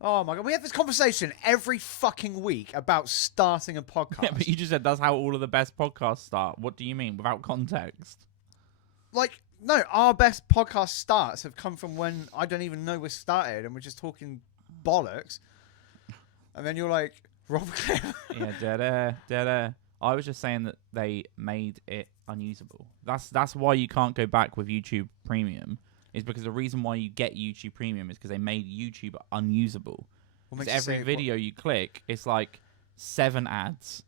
Oh my god, we have this conversation every fucking week about starting a podcast. Yeah, but you just said that's how all of the best podcasts start. What do you mean without context? Like, no, our best podcast starts have come from when I don't even know we started and we're just talking bollocks. And then you're like, Robert Clare. Yeah, da-da. I was just saying that they made it unusable. That's why you can't go back with YouTube Premium. Is because the reason why you get YouTube Premium is because they made YouTube unusable. Because every video you click, it's like 7 ads,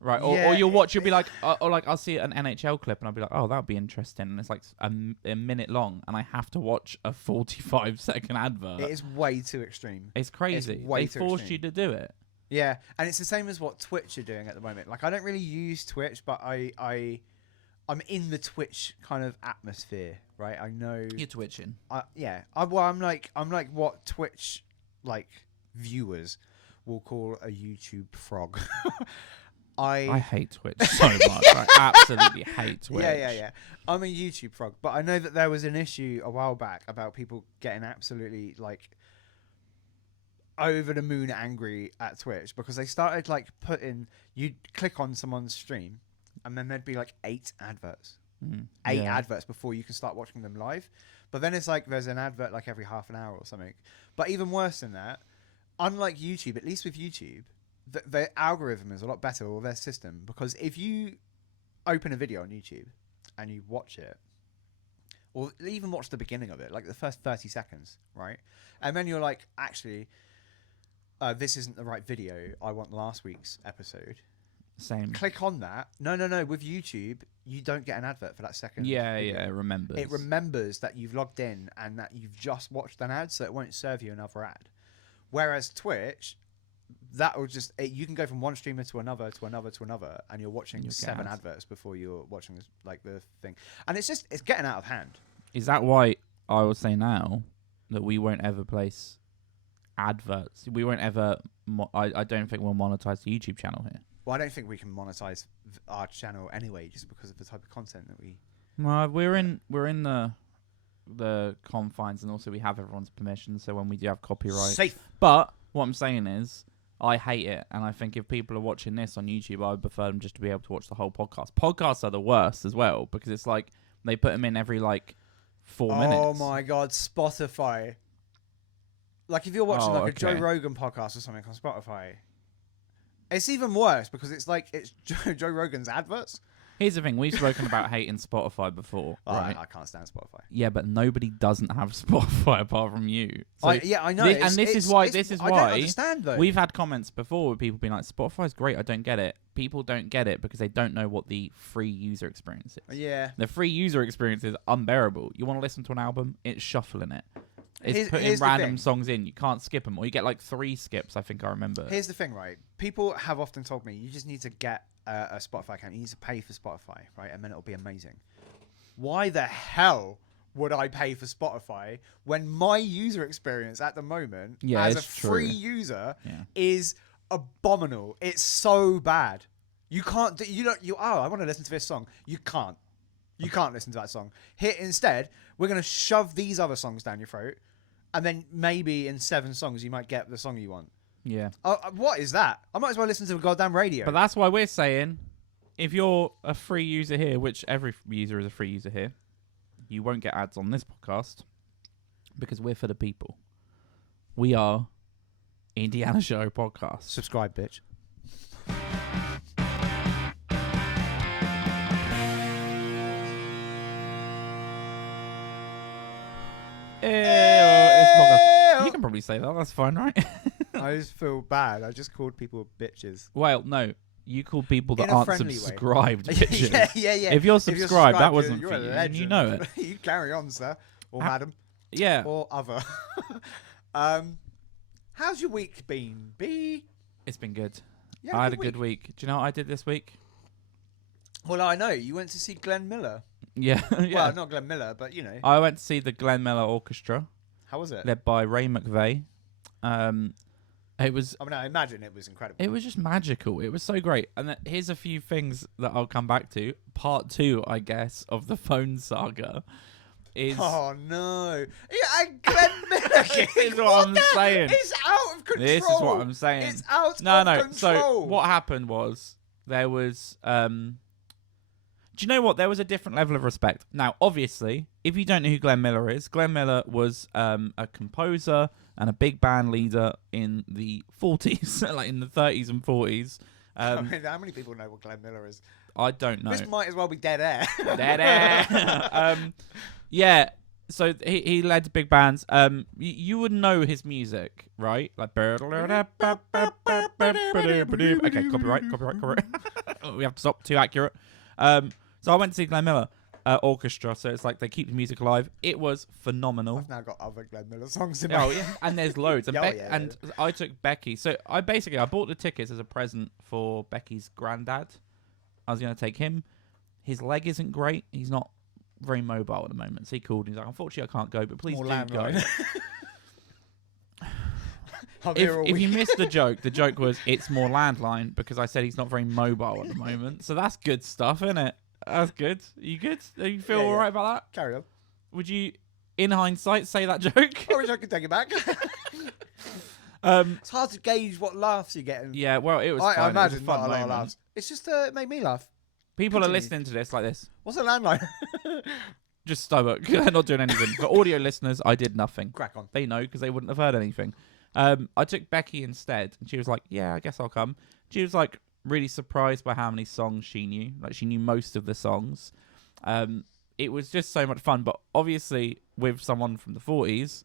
right? Yeah, or you'll watch, you'll be like, or like I'll see an NHL clip and I'll be like, oh, that'll be interesting, and it's like a minute long, and I have to watch a 45-second advert. It is way too extreme. It's crazy. They forced you to do it. Yeah, and it's the same as what Twitch are doing at the moment. Like, I don't really use Twitch, but I'm in the Twitch kind of atmosphere, right? I know You're twitching. Yeah. I'm like what Twitch like viewers will call a YouTube frog. I hate Twitch so much. I absolutely hate Twitch. Yeah. I'm a YouTube frog, but I know that there was an issue a while back about people getting absolutely like over the moon angry at Twitch because they started like you'd click on someone's stream and then there'd be like 8 adverts. 8 adverts before you can start watching them live. But then it's like there's an advert like every half an hour or something. But even worse than that, unlike YouTube, at least with YouTube, the algorithm is a lot better, or their system, because if you open a video on YouTube and you watch it, or even watch the beginning of it, like the first 30 seconds, right? And then you're like, actually, this isn't the right video. I want last week's episode. Same. Click on that. No. With YouTube, you don't get an advert for that second. Yeah, it remembers. It remembers that you've logged in and that you've just watched an ad, so it won't serve you another ad. Whereas Twitch, that will just you can go from one streamer to another, and you're watching 7 adverts before you're watching this, like the thing, and it's getting out of hand. Is that why I would say now that we won't ever place adverts? We won't ever. I don't think we'll monetize the YouTube channel here. Well, I don't think we can monetize our channel anyway, just because of the type of content that we. Well, we're in the confines, and also we have everyone's permission. So when we do have copyright, safe. But what I'm saying is, I hate it, and I think if people are watching this on YouTube, I would prefer them just to be able to watch the whole podcast. Podcasts are the worst as well because it's like they put them in every like 4 minutes. Oh my god, Spotify! Like if you're watching a Joe Rogan podcast or something on Spotify. It's even worse because it's like it's Joe Rogan's adverts. Here's the thing: we've spoken about hating Spotify before, right? I can't stand Spotify. Yeah, but nobody doesn't have Spotify apart from you. So I know. This is why I don't understand, though. We've had comments before where people being like, "Spotify's great. I don't get it." People don't get it because they don't know what the free user experience is. Yeah. The free user experience is unbearable. You want to listen to an album? It's shuffling it. It's putting random songs in. You can't skip them, or you get like 3 skips. I think I remember. Here's the thing, right? People have often told me you just need to get a Spotify account. You need to pay for Spotify, right? And then it'll be amazing. Why the hell would I pay for Spotify when my user experience at the moment as a free user is abominable? It's so bad. You can't. I want to listen to this song. You can't. You can't listen to that song. Here instead, we're gonna shove these other songs down your throat. And then maybe in 7 songs you might get the song you want. Yeah. What is that? I might as well listen to a goddamn radio. But that's why we're saying, if you're a free user here, which every user is a free user here, you won't get ads on this podcast because we're for the people. We are Indiana Show Podcast. Subscribe, bitch. You can probably say that. That's fine, right? I just feel bad. I just called people bitches. Well, no. You call people that aren't subscribed bitches. Yeah. If you're subscribed, that wasn't for you. And you know it. You carry on, sir. Or madam. Yeah. Or other. How's your week been, B? It's been good. I had a good week. Do you know what I did this week? Well, I know. You went to see Glenn Miller. Yeah. Well, not Glenn Miller, but you know. I went to see the Glenn Miller Orchestra. How was it? Led by Ray McVeigh. It was. I mean, I imagine it was incredible. It was just magical. It was so great. And here's a few things that I'll come back to. Part 2, I guess, of the phone saga is. Oh no! Yeah, and Glenn Miller. This is what I'm saying. It's out of control. This is what I'm saying. It's out No. of control. So what happened was there was. Do you know what? There was a different level of respect. Now, obviously, if you don't know who Glenn Miller is, Glenn Miller was a composer and a big band leader in the 40s, like in the 30s and 40s. I mean, how many people know what Glenn Miller is? I don't know. This might as well be dead air. Dead air. Yeah. So he led big bands. You would know his music, right? Like okay, copyright. We have to stop. Too accurate. So I went to see Glenn Miller orchestra. So it's like they keep the music alive. It was phenomenal. I've now got other Glenn Miller songs in my Oh yeah, and there's loads. And, yeah. and I took Becky. So I bought the tickets as a present for Becky's granddad. I was going to take him. His leg isn't great. He's not very mobile at the moment. So he called and he's like, unfortunately, I can't go, but please More do landline. go. If you missed the joke was it's more landline because I said he's not very mobile at the moment. So that's good stuff, isn't it? That's good. You good? You feel all right about that? Carry on. Would you, in hindsight, say that joke? I wish I could take it back. It's hard to gauge what laughs you're getting. Yeah, well, it was fun. I imagine it was a fun not a lot of moment. laughs. It's just made me laugh. People Continue. are listening to this like this. What's a landline? Just stomach. They're not doing anything. For audio listeners, I did nothing. Crack on. They know because they wouldn't have heard anything. I took Becky instead, and she was like, yeah, I guess I'll come. She was like really surprised by how many songs she knew. Like she knew most of the songs. It was just so much fun. But obviously, with someone from the 40s,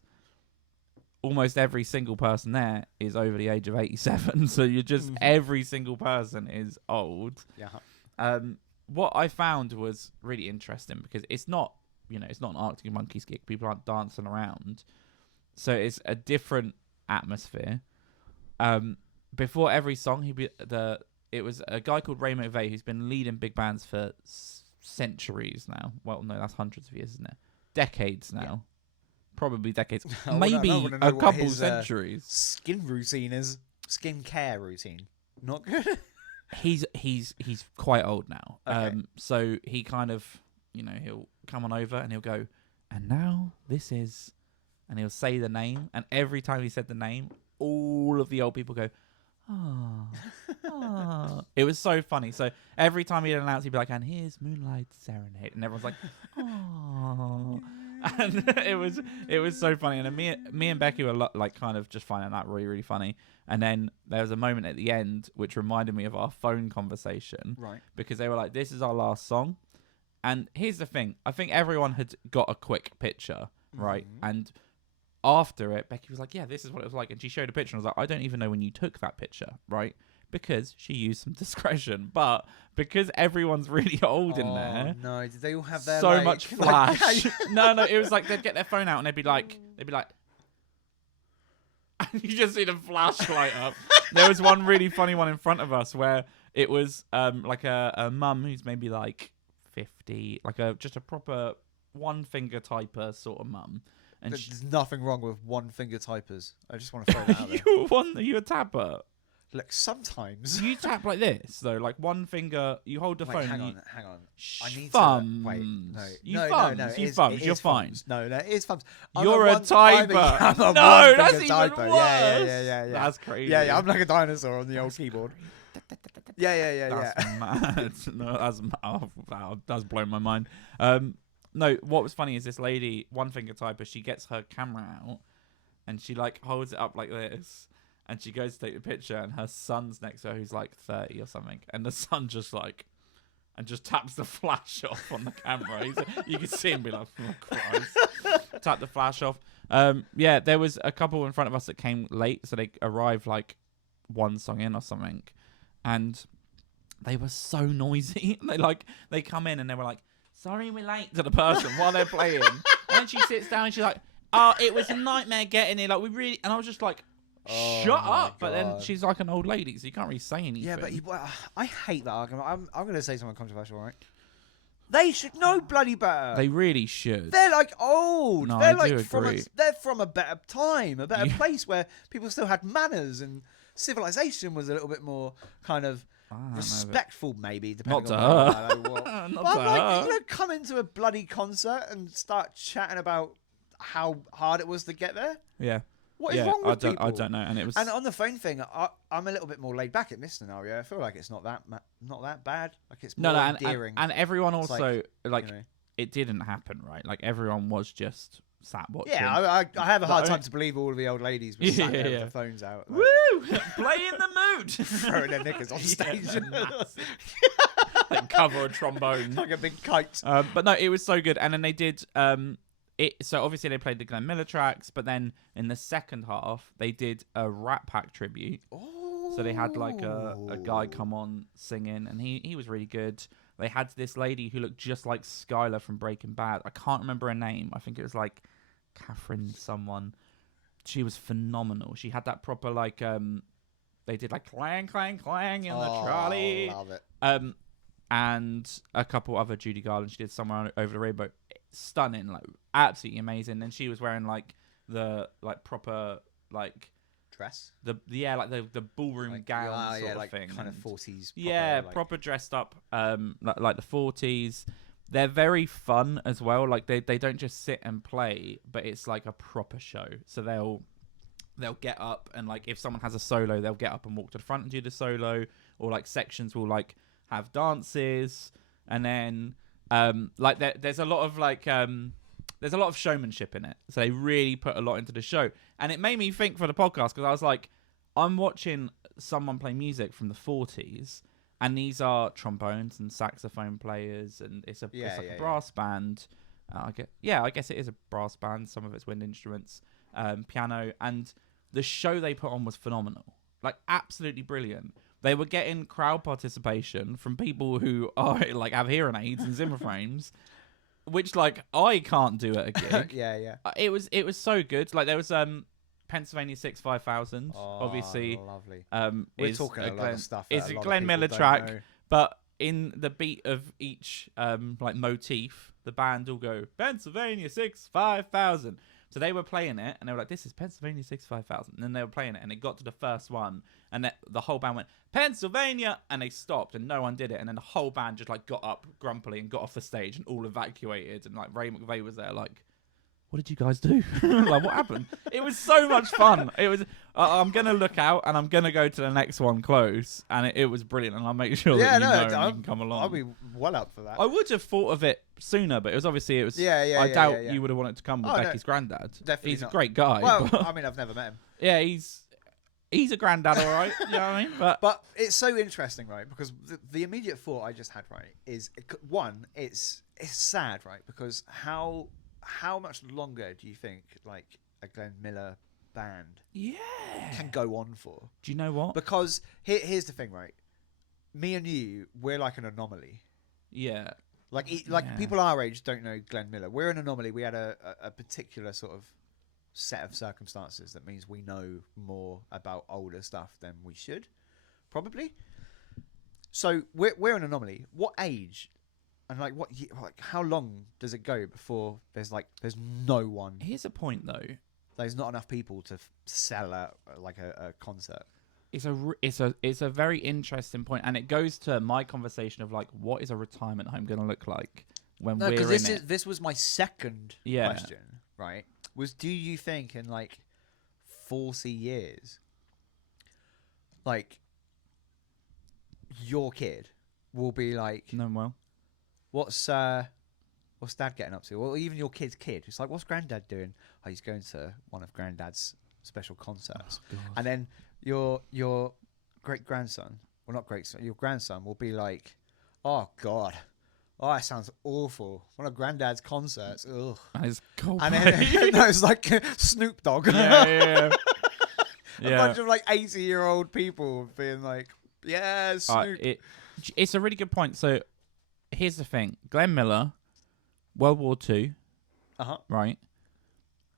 almost every single person there is over the age of 87. So you're just every single person is old. Yeah. What I found was really interesting because it's not an Arctic Monkeys gig. People aren't dancing around, so it's a different atmosphere. Before every song, it was a guy called Ray McVeigh who's been leading big bands for centuries now. Well, no, that's hundreds of years, isn't it? Decades now. Yeah. Probably decades. Maybe a couple centuries. Skin routine is skincare routine. Not good. He's quite old now. Okay. So he kind of, he'll come on over and he'll go, and now this is, and he'll say the name, and every time he said the name, all of the old people go, oh. It was so funny. So every time he'd announce, he'd be like, and here's Moonlight Serenade, and everyone's like, oh. And it was so funny. And me and Becky were like kind of just finding that really, really funny. And then there was a moment at the end which reminded me of our phone conversation. Right. Because they were like, this is our last song. And here's the thing. I think everyone had got a quick picture, right? Mm-hmm. And after it, Becky was like, yeah, this is what it was like. And she showed a picture. And I was like, I don't even know when you took that picture, right? Because she used some discretion. But because everyone's really old in there. No, did they all have their so much flash? No, it was like they'd get their phone out and they'd be like, and you just see the flashlight up. There was one really funny one in front of us where it was like a mum who's maybe like 50, like just a proper one finger typer sort of mum. And there's nothing wrong with one finger typers. I just want to throw that out there. You a tapper? Look, sometimes you tap like this though, like one finger. You hold the phone. Hang on. I need thumbs. to wait. No. You thumbs. You're fine. No, it is thumbs. You're a typer. No, that's even typer. worse. Yeah. That's crazy. Yeah. I'm like a dinosaur on the old keyboard. Yeah. That's mad. No, that's blowing my mind. No, what was funny is this lady, one finger typer. She gets her camera out and she like holds it up like this. And she goes to take the picture, and her son's next to her, who's like 30 or something. And the son just taps the flash off on the camera. You can see him be like, oh, Christ. Tap the flash off. Yeah, there was a couple in front of us that came late, so they arrived like one song in or something. And they were so noisy. They come in and they were like, sorry we're late to the person while they're playing. And then she sits down and she's like, oh, it was a nightmare getting here. Like, and I was just like, shut up. But then she's like an old lady, so you can't really say anything. Yeah, but I hate that argument. I'm going to say something controversial, right? They should know bloody better. They really should. They're like old. No, they're I like do agree. They're from a better time, a better place where people still had manners and civilization was a little bit more kind of I don't know, respectful, maybe, not depending to on her. what. Not But to like, her. you know, come into a bloody concert and start chatting about how hard it was to get there. Yeah. What is Yeah, wrong with I people? don't know. And it was. And on the phone thing, I'm a little bit more laid back in this scenario. I feel like it's not that bad. Like it's more endearing. And everyone It's also like you know. it didn't happen, right? Like everyone was just sat watching. Yeah, I have a hard The time to believe all of the old ladies were sat there with Yeah. their phones out. Like, Woo! Play in the mood. throwing their knickers on stage. Like cover a trombone. Like a big kite. But no, it was so good. And then they did it. So obviously they played the Glenn Miller tracks, but then in the second half they did a Rat Pack tribute. So they had like a guy come on singing, and he was really good. They had this lady who looked just like Skylar from Breaking Bad. I can't remember her name. I think it was like Catherine someone. She was phenomenal. She had that proper like they did like clang clang clang in the trolley. Love it. And a couple other Judy Garland. She did Somewhere Over the Rainbow. Stunning, like absolutely amazing. And she was wearing like the like proper like Dress. the ballroom Like, gown sort of like thing. kind of And 40s. proper dressed up like the 40s. They're very fun as well. Like they don't just sit and play, but it's like a proper show. So they'll get up and like if someone has a solo, they'll get up and walk to the front and do the solo, or like sections will like have dances, and then like there's a lot of like there's a lot of showmanship in it. So they really put a lot into the show, and it made me think for the podcast because I was like, I'm watching someone play music from the 40s, and these are trombones and saxophone players, and it's a brass band. I guess it is a brass band. Some of it's wind instruments, piano, and the show they put on was phenomenal. Like absolutely brilliant. They were getting crowd participation from people who are like have hearing aids and Zimmer frames, which like I can't do at a gig. yeah. It was so good. Like there was Pennsylvania 6 5000. Obviously, lovely. We're is talking a lot of stuff. It's that a lot of Glenn people Miller don't track, know. but in the beat of each like motif, the band will go Pennsylvania 6 5000. So they were playing it, and they were like, "This is Pennsylvania 6 5000." And then they were playing it, and it got to the first one, and the whole band went Pennsylvania, and they stopped, and no one did it, and then the whole band just like got up grumpily and got off the stage, and all evacuated, and like Ray McVeigh was there, like, "What did you guys do? Like, what happened?" It was so much fun. It was. I'm gonna look out, and I'm gonna go to the next one close, and it was brilliant, and I'll make sure that you can come along. I'll be well up for that. I would have thought of it sooner, but it was obviously it was. I doubt you would have wanted to come with Becky's granddad. Definitely he's not. a great guy. Well, but, I mean, I've never met him. yeah, he's a granddad, all right. You know what I mean? But it's so interesting, right? Because the immediate thought I just had, right, is one, it's sad, right? Because how much longer do you think like a Glenn Miller band can go on for? Do you know what? Because here's the thing, right? Me and you, we're like an anomaly. Yeah. Like people our age don't know Glenn Miller. We're an anomaly. We had a particular sort of set of circumstances that means we know more about older stuff than we should, probably. So we're an anomaly. What age and like how long does it go before there's no one? Here's a point though. There's not enough people to sell a concert. It's a very interesting point, and it goes to my conversation of like, what is a retirement home going to look like when we're in it? This was my second question, right? Do you think in like 40 years, like your kid will be like, no, well, what's dad getting up to? Or even your kid's kid. It's like, what's granddad doing? Oh, he's going to one of granddad's special concerts. Oh, and then your great grandson, well, not great son, your grandson will be like, oh God, oh, that sounds awful. One of granddad's concerts. Ugh. And it's cold. And then no, it's like Snoop Dogg. Yeah. A bunch of like 80-year-old people being like, yeah, Snoop. It's a really good point. So here's the thing: Glenn Miller, World War II, right,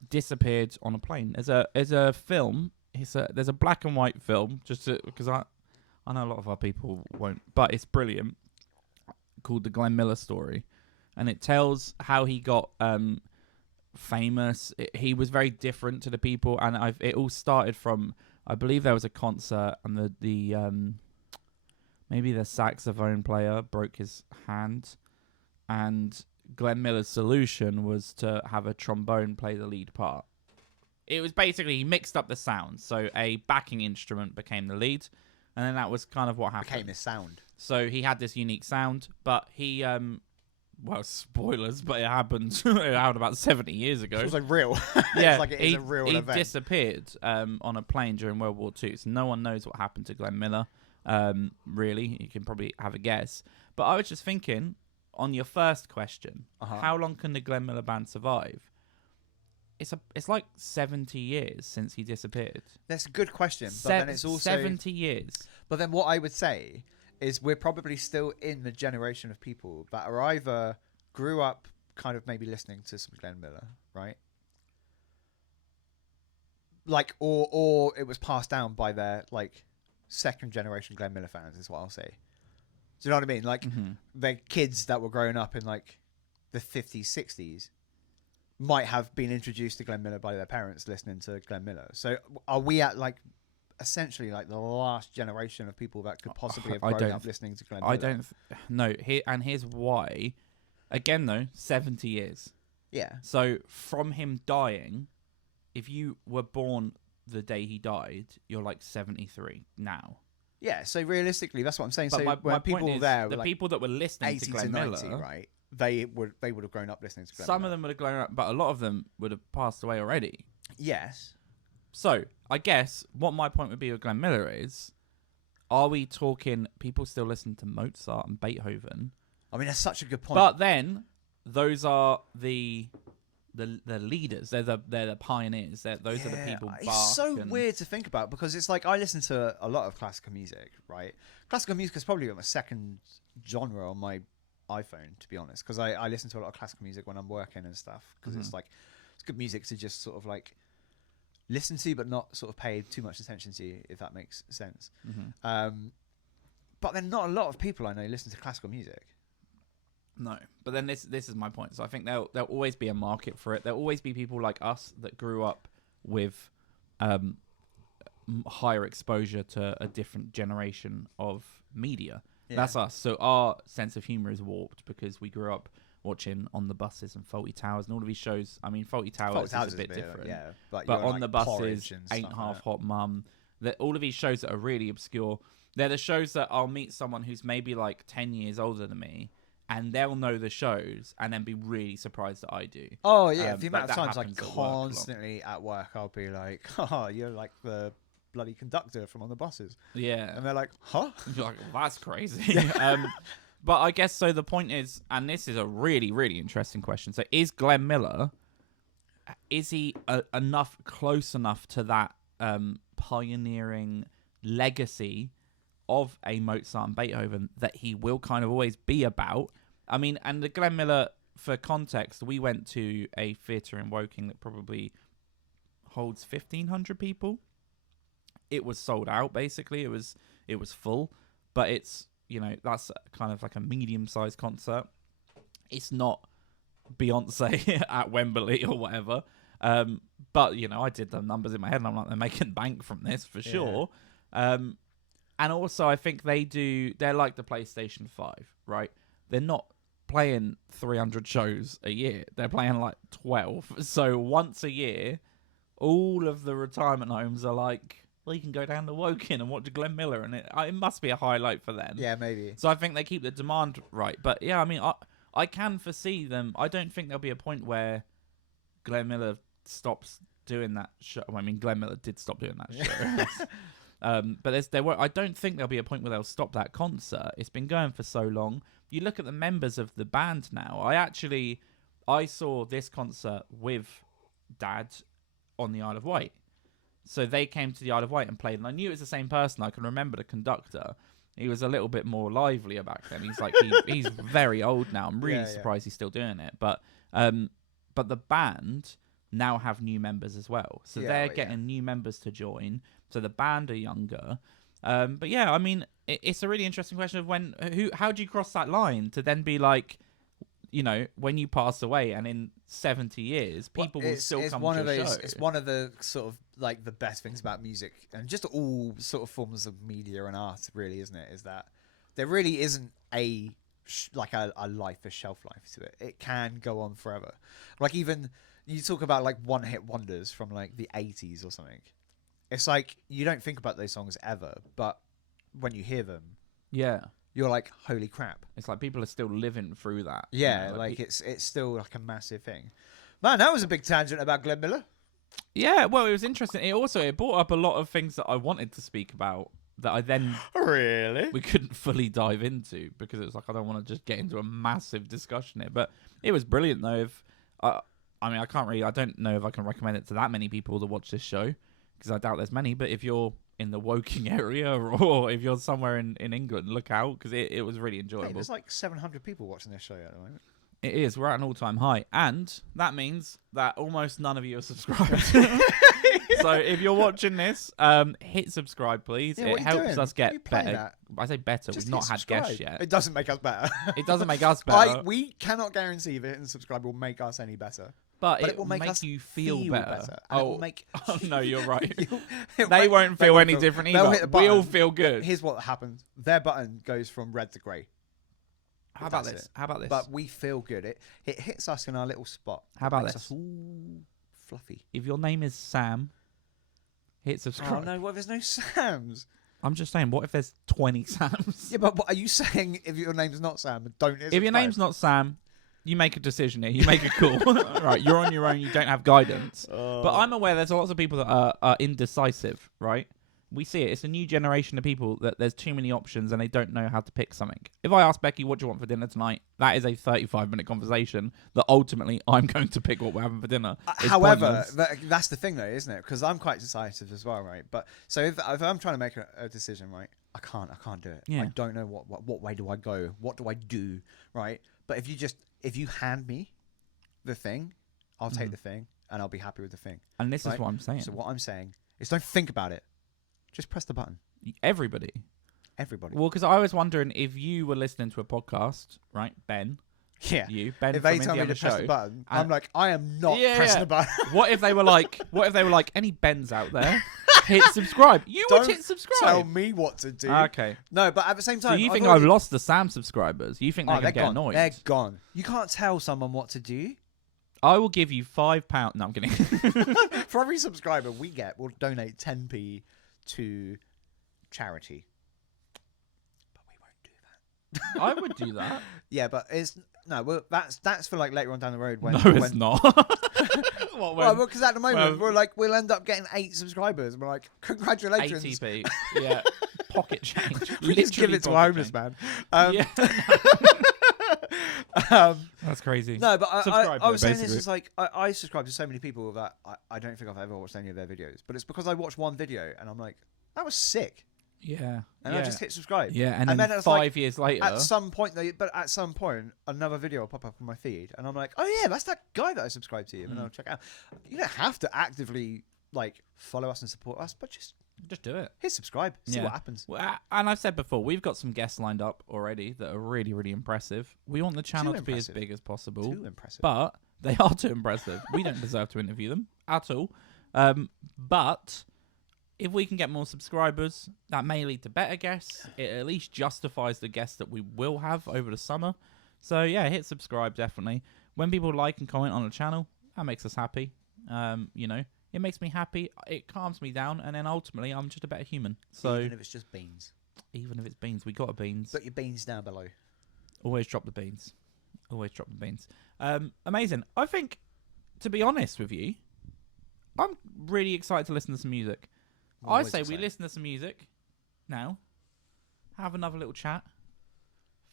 disappeared on a plane. There's a film. There's a black and white film, just because I know a lot of our people won't, but it's brilliant, called The Glenn Miller Story, and it tells how he got famous. He was very different to the people, and it all started from, I believe there was a concert, and the maybe the saxophone player broke his hand, and Glenn Miller's solution was to have a trombone play the lead part. It was basically he mixed up the sounds, so a backing instrument became the lead, and then that was kind of what happened. Became his sound. So he had this unique sound, but he, well, spoilers, but it happened around about 70 years ago. It was like real. Yeah, It's like it is a real he event. disappeared on a plane during World War II, so no one knows what happened to Glenn Miller. Really, you can probably have a guess. But I was just thinking, on your first question, how long can the Glenn Miller band survive? It's like 70 years since he disappeared. That's a good question, but then it's also 70 years. But then what I would say is we're probably still in the generation of people that are either grew up kind of maybe listening to some Glenn Miller, right? Like, or it was passed down by their like second generation Glenn Miller fans is what I'll say. Do you know what I mean? Like the kids that were growing up in like the 50s, 60s might have been introduced to Glenn Miller by their parents listening to Glenn Miller. So are we at like essentially like the last generation of people that could possibly have grown up listening to Glenn Miller? I don't no. Here's why. Again though, 70 years. Yeah. So from him dying, if you were born the day he died, you're like 73 now. Yeah, so realistically, that's what I'm saying. But so when people were there, the like people that were listening to Glenn 90, Miller, right? They would have grown up listening to Glenn some Miller. of them would have grown up, but a lot of them would have passed away already. Yes. So I guess what my point would be with Glenn Miller is, are we talking people still listen to Mozart and Beethoven? I mean, that's such a good point. But then those are the leaders. They're the pioneers. Those are the people. It's so weird to think about because it's like I listen to a lot of classical music, right? Classical music is probably my second genre on my iPhone, to be honest, because I listen to a lot of classical music when I'm working and stuff because it's like it's good music to just sort of like listen to but not sort of pay too much attention to, if that makes sense. But then not a lot of people I know listen to classical music. No, but then this is my point. So I think there'll always be a market for it. There'll always be people like us that grew up with higher exposure to a different generation of media. Yeah. That's us. So our sense of humor is warped because we grew up watching On the Buses and Faulty Towers and all of these shows. I mean, Faulty Towers is a bit different. Yeah, but On the Buses, Ain't Half Hot Mum, all of these shows that are really obscure. They're the shows that I'll meet someone who's maybe like 10 years older than me, and they'll know the shows and then be really surprised that I do. Oh, yeah. The amount of times like constantly at work, I'll be like, oh, you're like the bloody conductor from On the Buses. Yeah. And they're like, huh? You're like, well, that's crazy. But I guess so the point is, and this is a really, really interesting question. So is Glenn Miller, is he close enough to that pioneering legacy of a Mozart and Beethoven that he will kind of always be about? I mean, and the Glenn Miller, for context, we went to a theatre in Woking that probably holds 1,500 people. It was sold out, basically. It was full, but it's, you know, that's kind of like a medium-sized concert. It's not Beyonce at Wembley or whatever. But, you know, I did the numbers in my head and I'm like, they're making bank from this for sure. And also, I think they're like the PlayStation 5, right? They're not playing 300 shows a year. They're playing like 12. So once a year, all of the retirement homes are like, well, you can go down to Woking and watch Glenn Miller, and it must be a highlight for them. Yeah, maybe. So I think they keep the demand right. But yeah, I mean, I can foresee them. I don't think there'll be a point where Glenn Miller stops doing that show. Well, I mean, Glenn Miller did stop doing that show. But I don't think there'll be a point where they'll stop that concert. It's been going for so long. You look at the members of the band now. I saw this concert with Dad on the Isle of Wight. So they came to the Isle of Wight and played, and I knew it was the same person. I can remember the conductor. He was a little bit more livelier back then. He's like he's very old now. I'm really surprised he's still doing it. But the band now have new members as well. So they're getting new members to join. So the band are younger. But yeah, I mean, it's a really interesting question of how do you cross that line to then be like, you know, when you pass away and in 70 years, people will still come to your show. It's one of the sort of like the best things about music and just all sort of forms of media and art, really, isn't it? Is that there really isn't a life, a shelf life to it. It can go on forever. Like even you talk about like one hit wonders from like the 80s or something. It's like you don't think about those songs ever, but when you hear them, Yeah. you're like, holy crap. It's like people are still living through that. Yeah, like it's still like a massive thing. Man, that was a big tangent about Glenn Miller. Yeah, well, it was interesting. It brought up a lot of things that I wanted to speak about that I then Really? we couldn't fully dive into because it was like I don't want to just get into a massive discussion here. But it was brilliant though. If I mean, I don't know if I can recommend it to that many people to watch this show because I doubt there's many. But if you're in the Woking area or if you're somewhere in England, look out because it was really enjoyable. Hey, there's like 700 people watching this show at the moment. It is. We're at an all-time high. And that means that almost none of you are subscribed. So if you're watching this, hit subscribe, please. Yeah, it helps us get better. At? I say better. Just We've not had subscribe. guests yet. It doesn't make us better. It doesn't make us better. We cannot guarantee that hitting subscribe will make us any better. But it will make us you feel better. And it will make oh, no, you're right. They won't feel any different either. We all feel good. Here's what happens. Their button goes from red to grey. How about this? How about this? But we feel good. It hits us in our little spot. How about makes this? Us all fluffy. If your name is Sam, hit subscribe. Oh no, what if there's no Sams? I'm just saying, what if there's 20 Sams? Yeah, but what are you saying if your name's not Sam? Don't hit If your subscribe? name's not Sam, you make a decision here. You make a call. Right, you're on your own. You don't have guidance. But I'm aware there's lots of people that are indecisive, right? We see it. It's a new generation of people that there's too many options and they don't know how to pick something. If I ask Becky, what do you want for dinner tonight? That is a 35-minute conversation that ultimately I'm going to pick what we're having for dinner. However, that's the thing though, isn't it? Because I'm quite decisive as well, right? But so if I'm trying to make a decision, right, I can't do it. Yeah. I don't know what way do I go? What do I do, right? But if you hand me the thing, I'll take the thing and I'll be happy with the thing. And this is what I'm saying. So what I'm saying is don't think about it. Just press the button. Everybody. Well, because I was wondering if you were listening to a podcast, right, Ben? Yeah. Ben. If from they tell me Indiana to press Show, the button, I'm like, I am not pressing the button. What if they were like, any Bens out there? Hit subscribe. You would hit subscribe. Tell me what to do. Okay. No, but at the same time, so you think I've lost the Sam subscribers? You think they're going to get annoyed? They're gone. You can't tell someone what to do. I will give you £5. No, I'm kidding. For every subscriber we get, we'll donate 10p to charity. But we won't do that. I would do that. Yeah, but that's for like later on down the road. It's not. Well, because at the moment we'll end up getting 8 subscribers. And we're like, congratulations. 80p. Yeah. Pocket change. We just give it to a homeless man. Yeah. That's crazy. No, but I was saying basically. this is like I subscribe to so many people that I don't think I've ever watched any of their videos. But it's because I watched one video and I'm like, that was sick. Yeah. And I just hit subscribe. Yeah, and then it's 5 years later. At some point, another video will pop up on my feed, and I'm like, oh yeah, that's that guy that I subscribed to, and I'll check it out. You don't have to actively like follow us and support us, but just do it. Hit subscribe, see what happens. Well, and I've said before, we've got some guests lined up already that are really, really impressive. We want the channel to be as big as possible. Too impressive. But they are too impressive. We don't deserve to interview them at all. But if we can get more subscribers, that may lead to better guests. It at least justifies the guests that we will have over the summer. So yeah, hit subscribe definitely. When people like and comment on the channel, that makes us happy. It makes me happy. It calms me down, and then ultimately, I'm just a better human. So even if it's just beans. Even if it's beans, we got a beans. Put your beans down below. Always drop the beans. Always drop the beans. Amazing. I think, to be honest with you, I'm really excited to listen to some music. I say we listen to some music now, have another little chat,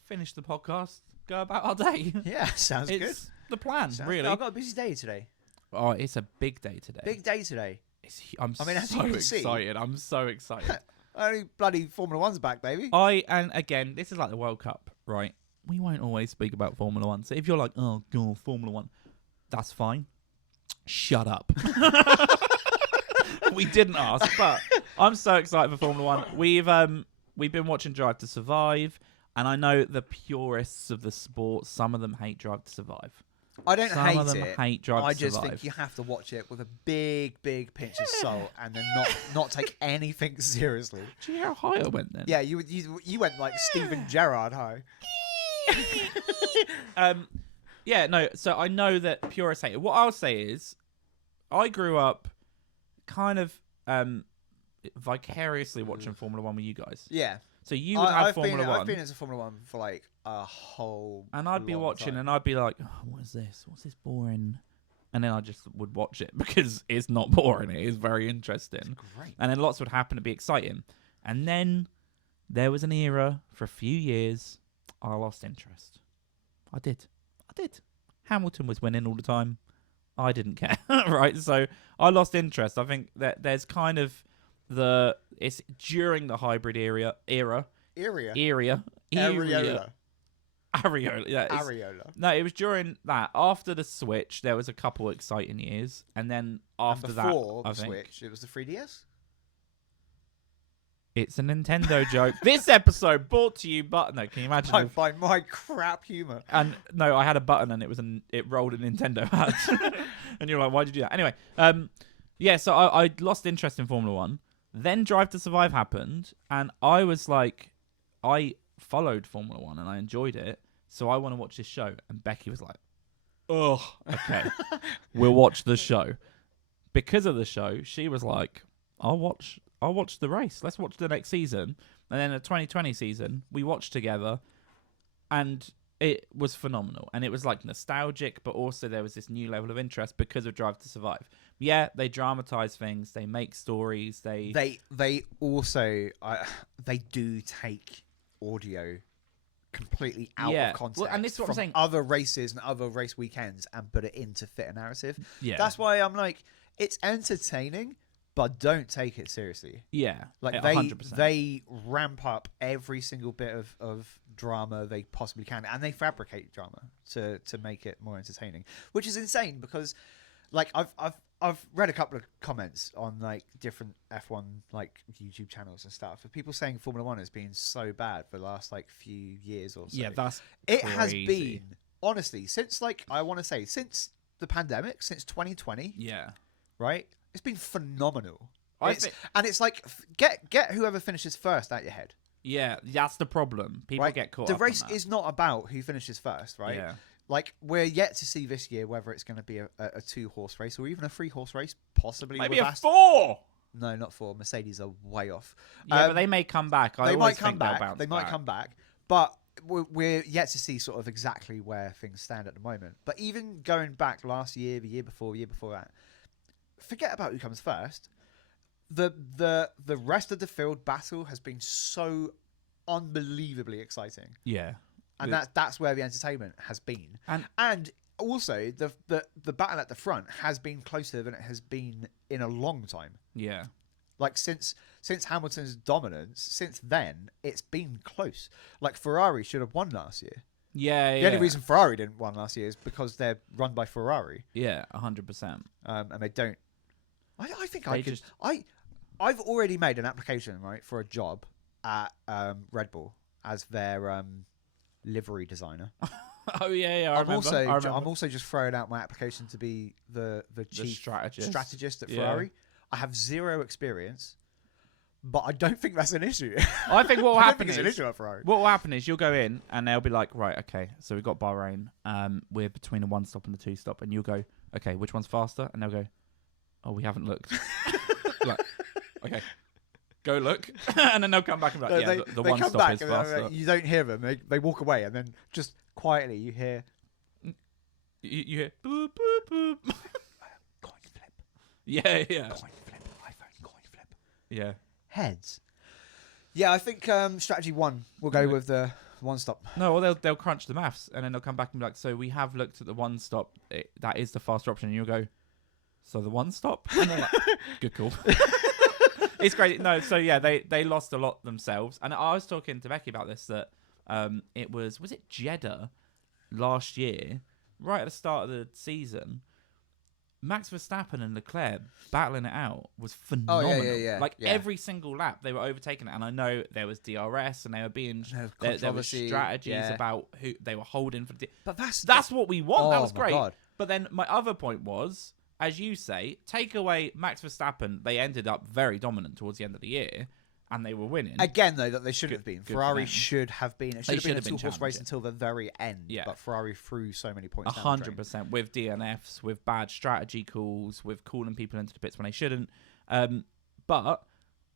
finish the podcast, go about our day. Yeah, sounds good. It's the plan, really. I've got a busy day today. Oh, it's a big day today. Big day today. I'm as you so can see, excited. I'm so excited. Only bloody Formula One's back, baby. And again, this is like the World Cup, right? We won't always speak about Formula One. So if you're like, oh, God, Formula One, that's fine. Shut up. We didn't ask, but I'm so excited for Formula One. We've been watching Drive to Survive, and I know the purists of the sport, some of them hate Drive to Survive. I don't Some hate of them it. hate Drive I to just Survive. think you have to watch it with a big pinch of salt, and then not take anything seriously. Do you hear how high I went then? Yeah, you went like Steven Gerrard high. Yeah, no. So I know that purists hate it. What I'll say is, I grew up kind of vicariously watching Formula One with you guys. Yeah. So you would have Formula One. I've been into Formula One for like a whole. And I'd be watching, time. and I'd be like, oh, "What is this? What's this boring?" And then I just would watch it because it's not boring. It is very interesting. It's great. And then lots would happen to be exciting. And then there was an era for a few years I lost interest. I did. Hamilton was winning all the time. I didn't care, right? So I lost interest. I think that there's kind of it's during the hybrid era. Areola. Yeah, Areola. no, it was during that. After the Switch, there was a couple exciting years, and then after before that, the Switch, it was the 3DS. It's a Nintendo joke. This episode brought to you, but no, can you imagine? By my crap humor. And no, I had a button, and it rolled a Nintendo ad, and you're like, why'd you do that? Anyway, yeah, so I lost interest in Formula One. Then Drive to Survive happened, and I was like, I followed Formula One, and I enjoyed it. So I want to watch this show. And Becky was like, oh, okay, we'll watch the show. Because of the show, she was like, I'll watch the race. Let's watch the next season. And then the 2020 season, we watched together, and it was phenomenal. And it was like nostalgic, but also there was this new level of interest because of Drive to Survive. Yeah, they dramatize things. They make stories. They also they do take audio completely out of context. Well, and this is what I'm saying. Other races and other race weekends and put it in to fit a narrative. Yeah, that's why I'm like, it's entertaining, but don't take it seriously. Yeah, like 100%. They ramp up every single bit of drama they possibly can, and they fabricate drama to make it more entertaining, which is insane because, like, I've read a couple of comments on like different F1 like YouTube channels and stuff of people saying Formula One has been so bad for the last like few years or so. Yeah, it has been, honestly, since like I want to say since the pandemic, since 2020. Yeah, right. It's been phenomenal. And it's like get whoever finishes first out your head. Yeah, that's the problem. People get caught The up race on that. is not about who finishes first, right? Yeah. Like, we're yet to see this year whether it's going to be a 2-horse race or even a 3-horse race, possibly. Maybe with a 4! No, not 4. Mercedes are way off. Yeah, but they may come back. They might come back. But we're yet to see sort of exactly where things stand at the moment. But even going back last year, the year before that, forget about who comes first. The rest of the field battle has been so unbelievably exciting. Yeah. And that's where the entertainment has been. And also the battle at the front has been closer than it has been in a long time. Yeah. Like since Hamilton's dominance, since then it's been close. Like Ferrari should have won last year. Yeah, The only reason Ferrari didn't win last year is because they're run by Ferrari. Yeah, 100%. And they don't. I think I could. I've already made an application, right, for a job at Red Bull as their livery designer. Oh yeah, I remember. I'm also just throwing out my application to be the chief strategist at Ferrari. I have zero experience, but I don't think that's an issue. I think what will happen is an issue at Ferrari. What will happen is you'll go in and they'll be like, right, okay, so we've got Bahrain. We're between a 1-stop and a 2-stop, and you'll go, okay, which one's faster? And they'll go, oh, we haven't looked. Like, okay, go look, and then they'll come back and be like, yeah, the 1-stop is faster. You don't hear them. They walk away, and then just quietly you hear. You hear boop boop boop. Coin flip. Yeah. Coin flip. iPhone coin flip. Yeah. Heads. Yeah, I think strategy 1 will go with the 1-stop. No, well they'll crunch the maths, and then they'll come back and be like, so we have looked at the 1-stop. That is the faster option, and you'll go, so the 1-stop. And they're like, good call. It's great. No, so yeah, they lost a lot themselves, and I was talking to Becky about this that it was it Jeddah last year, right at the start of the season. Max Verstappen and Leclerc battling it out was phenomenal. Like every single lap, they were overtaking it. And I know there was DRS and they were being there was strategies about who they were holding for. But that's what we want. That was great. God. But then my other point was, as you say, take away Max Verstappen, they ended up very dominant towards the end of the year. And they were winning. Again, though, that they should have been. Ferrari should have been. It should have been a two-horse race until the very end. Yeah. But Ferrari threw so many points 100%. With DNFs, with bad strategy calls, with calling people into the pits when they shouldn't. But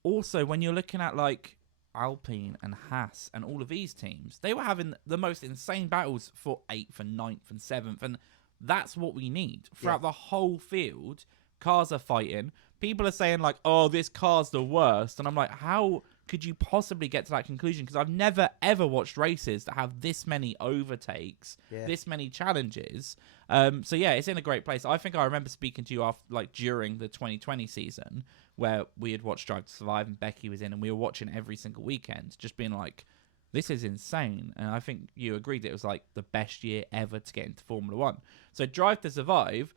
also, when you're looking at like Alpine and Haas and all of these teams, they were having the most insane battles for 8th and 9th and 7th. And that's what we need. Throughout the whole field, cars are fighting. People are saying like, oh, this car's the worst. And I'm like, how could you possibly get to that conclusion? Because I've never, ever watched races that have this many overtakes, this many challenges. So, yeah, it's in a great place. I think I remember speaking to you after, like, during the 2020 season where we had watched Drive to Survive and Becky was in and we were watching every single weekend, just being like, this is insane. And I think you agreed it was, like, the best year ever to get into Formula One. So Drive to Survive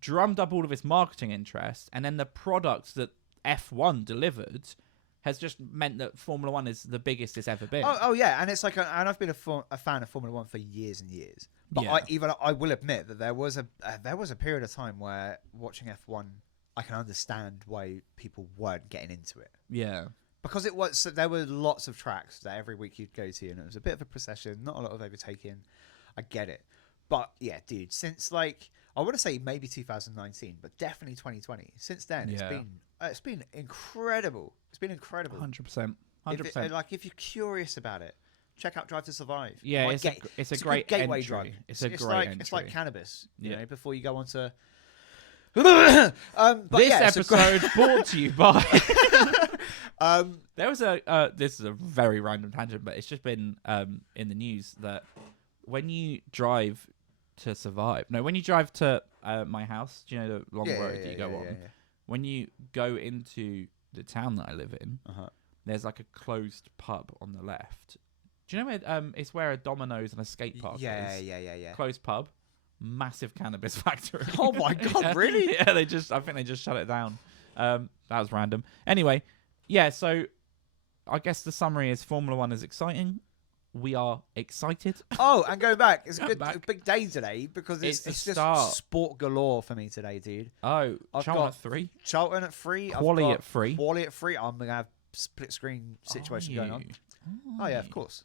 drummed up all of its marketing interest, and then the product that F1 delivered has just meant that Formula One is the biggest it's ever been. Oh yeah, and it's like, and I've been a fan of Formula One for years and years. But I will admit that there was a period of time where watching F1, I can understand why people weren't getting into it. Yeah, because there were lots of tracks that every week you'd go to, and it was a bit of a procession, not a lot of overtaking. I get it, but yeah, dude, since like, I want to say maybe 2019, but definitely 2020. Since then, it's been incredible. It's been incredible. 100%. 100%. Like, if you're curious about it, check out Drive to Survive. Yeah, it's a great gateway entry. drug. It's a great entry. It's like cannabis, you know, before you go on to... this episode brought to you by... there was this is a very random tangent, but it's just been in the news that when you drive to survive. No, when you drive to my house, do you know the long road that you go on? Yeah. When you go into the town that I live in, there's like a closed pub on the left. Do you know where it's where a Domino's and a skate park is? Yeah. Closed pub, massive cannabis factory. Oh my god, really? Yeah, I think they just shut it down. That was random. Anyway, yeah, so I guess the summary is Formula One is exciting. We are excited. Oh, and going back, it's a big day today because it's just sport galore for me today, dude. Oh, Charlton at 3. Charlton at 3. Quali at 3. Quali at 3. I'm going to have split screen situation going on. Oh, yeah, of course.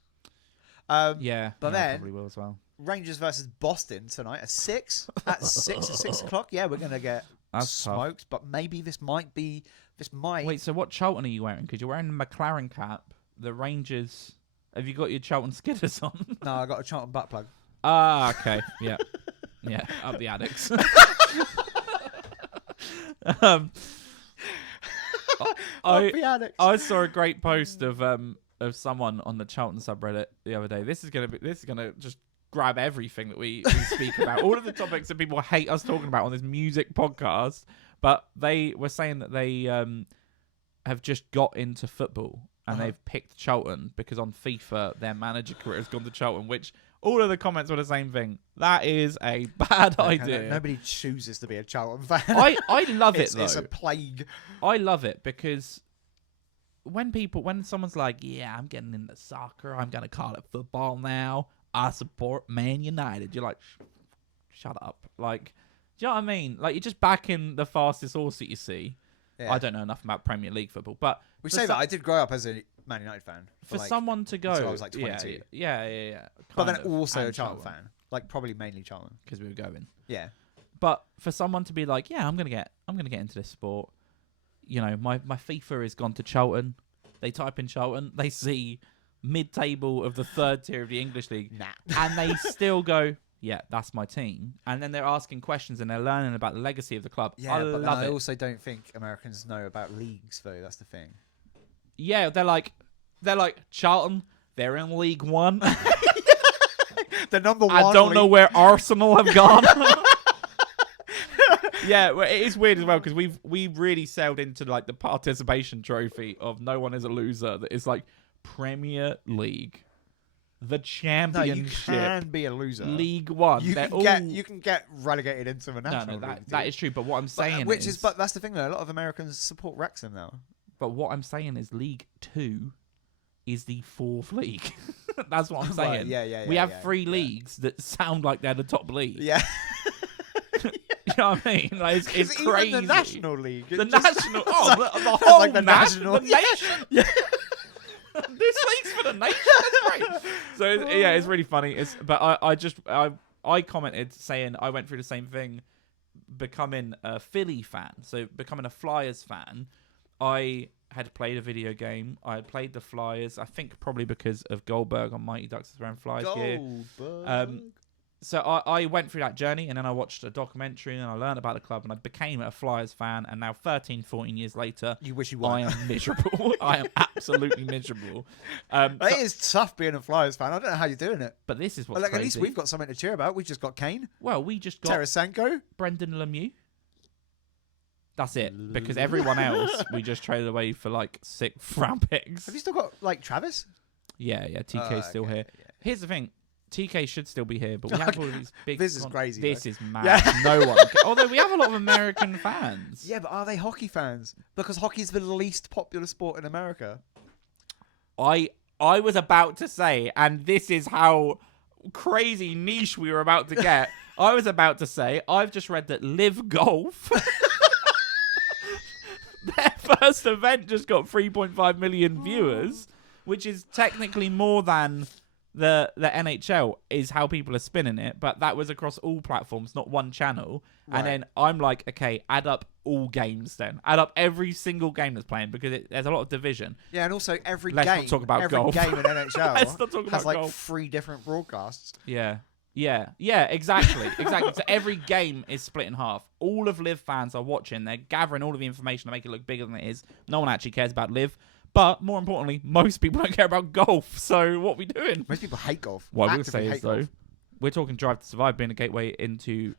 Yeah, but then I probably will as well. Rangers versus Boston tonight at 6. At 6 o'clock. Yeah, we're going to get smoked, but maybe this might. Wait, so what Charlton are you wearing? Because you're wearing the McLaren cap, the Rangers... Have you got your Charlton skidders on? No, I got a Charlton butt plug. Ah, okay. Yeah. Yeah, up the addicts. I saw a great post of someone on the Charlton subreddit the other day. This is gonna just grab everything that we speak about. All of the topics that people hate us talking about on this music podcast. But they were saying that they have just got into football. And they've picked Charlton because on FIFA, their manager career has gone to Charlton, which all of the comments were the same thing. That is a bad idea. Nobody chooses to be a Charlton fan. I love it, though. It's a plague. I love it because when someone's like, yeah, I'm getting into soccer, I'm going to call it football now, I support Man United. You're like, shut up. Like, do you know what I mean? Like, you're just backing the fastest horse that you see. Yeah. I don't know enough about Premier League football, but we say that I did grow up as a Man United fan. For someone to go, until I was like 22. Yeah. But then also a Charlton fan, like probably mainly Charlton because we were going. Yeah. But for someone to be like, yeah, I'm gonna get into this sport. You know, my FIFA has gone to Charlton. They type in Charlton, they see mid-table of the 3rd tier of the English league, and they still go, yeah, that's my team. And then they're asking questions and they're learning about the legacy of the club. Yeah, I also don't think Americans know about leagues, though. That's the thing. Yeah, they're like Charlton. They're in League One. The number 1. I don't know where Arsenal have gone. Yeah, well, it is weird as well because we've really sailed into like the participation trophy of no one is a loser. That is like Premier League. the No, Championship. you can be a loser. League One. You They're you can get relegated into a national league. that is true. But what I'm saying But that's the thing though. A lot of Americans support Wrexham now. But what I'm saying is League Two is the fourth league. That's what I'm saying. Right, yeah. We have three leagues that sound like they're the top league. Yeah. You know what I mean? Like, it's crazy. Even the National League. The national. Oh, the whole like the national. The nation. Yeah. This league's for the nation. That's great. So yeah, it's really funny. But I commented saying I went through the same thing, becoming a Philly fan. So becoming a Flyers fan. I had played a video game. I had played the Flyers. I think probably because of Goldberg on Mighty Ducks wearing Flyers gear. So I went through that journey, and then I watched a documentary, and I learned about the club, and I became a Flyers fan. And now 13, 14 years later, you wish you were. I am miserable. I am absolutely miserable. It is tough being a Flyers fan. I don't know how you're doing it. But this is what's At crazy. least we've got something to cheer about. We've just got Kane. Well, we just got Tarasenko. Brendan Lemieux. That's it. Because everyone else, we just traded away for like 6 round picks. Have you still got like Travis? Yeah. TK's still here. Yeah. Here's the thing. TK should still be here, but we have all these big... This is crazy. This though. is mad. Yeah. No one... Although we have a lot of American fans. Yeah, but are they hockey fans? Because hockey's the least popular sport in America. I was about to say, and this is how crazy niche we were about to get. I was about to say, I've just read that Live Golf... their first event just got 3.5 million viewers, which is technically more than... The NHL is how people are spinning it, but that was across all platforms, not one channel. Right. And then I'm like, okay, add up all games then. Add up every single game that's playing, because there's a lot of division. Yeah, and also every Let's not talk about golf. game in NHL Let's not talk about has like golf. 3 different broadcasts. Yeah, exactly. So every game is split in half. All of Live fans are watching. They're gathering all of the information to make it look bigger than it is. No one actually cares about Live. But more importantly, most people don't care about golf. So what are we doing? Most people hate golf. What I will say is, though, golf. we're talking Drive to Survive being a gateway into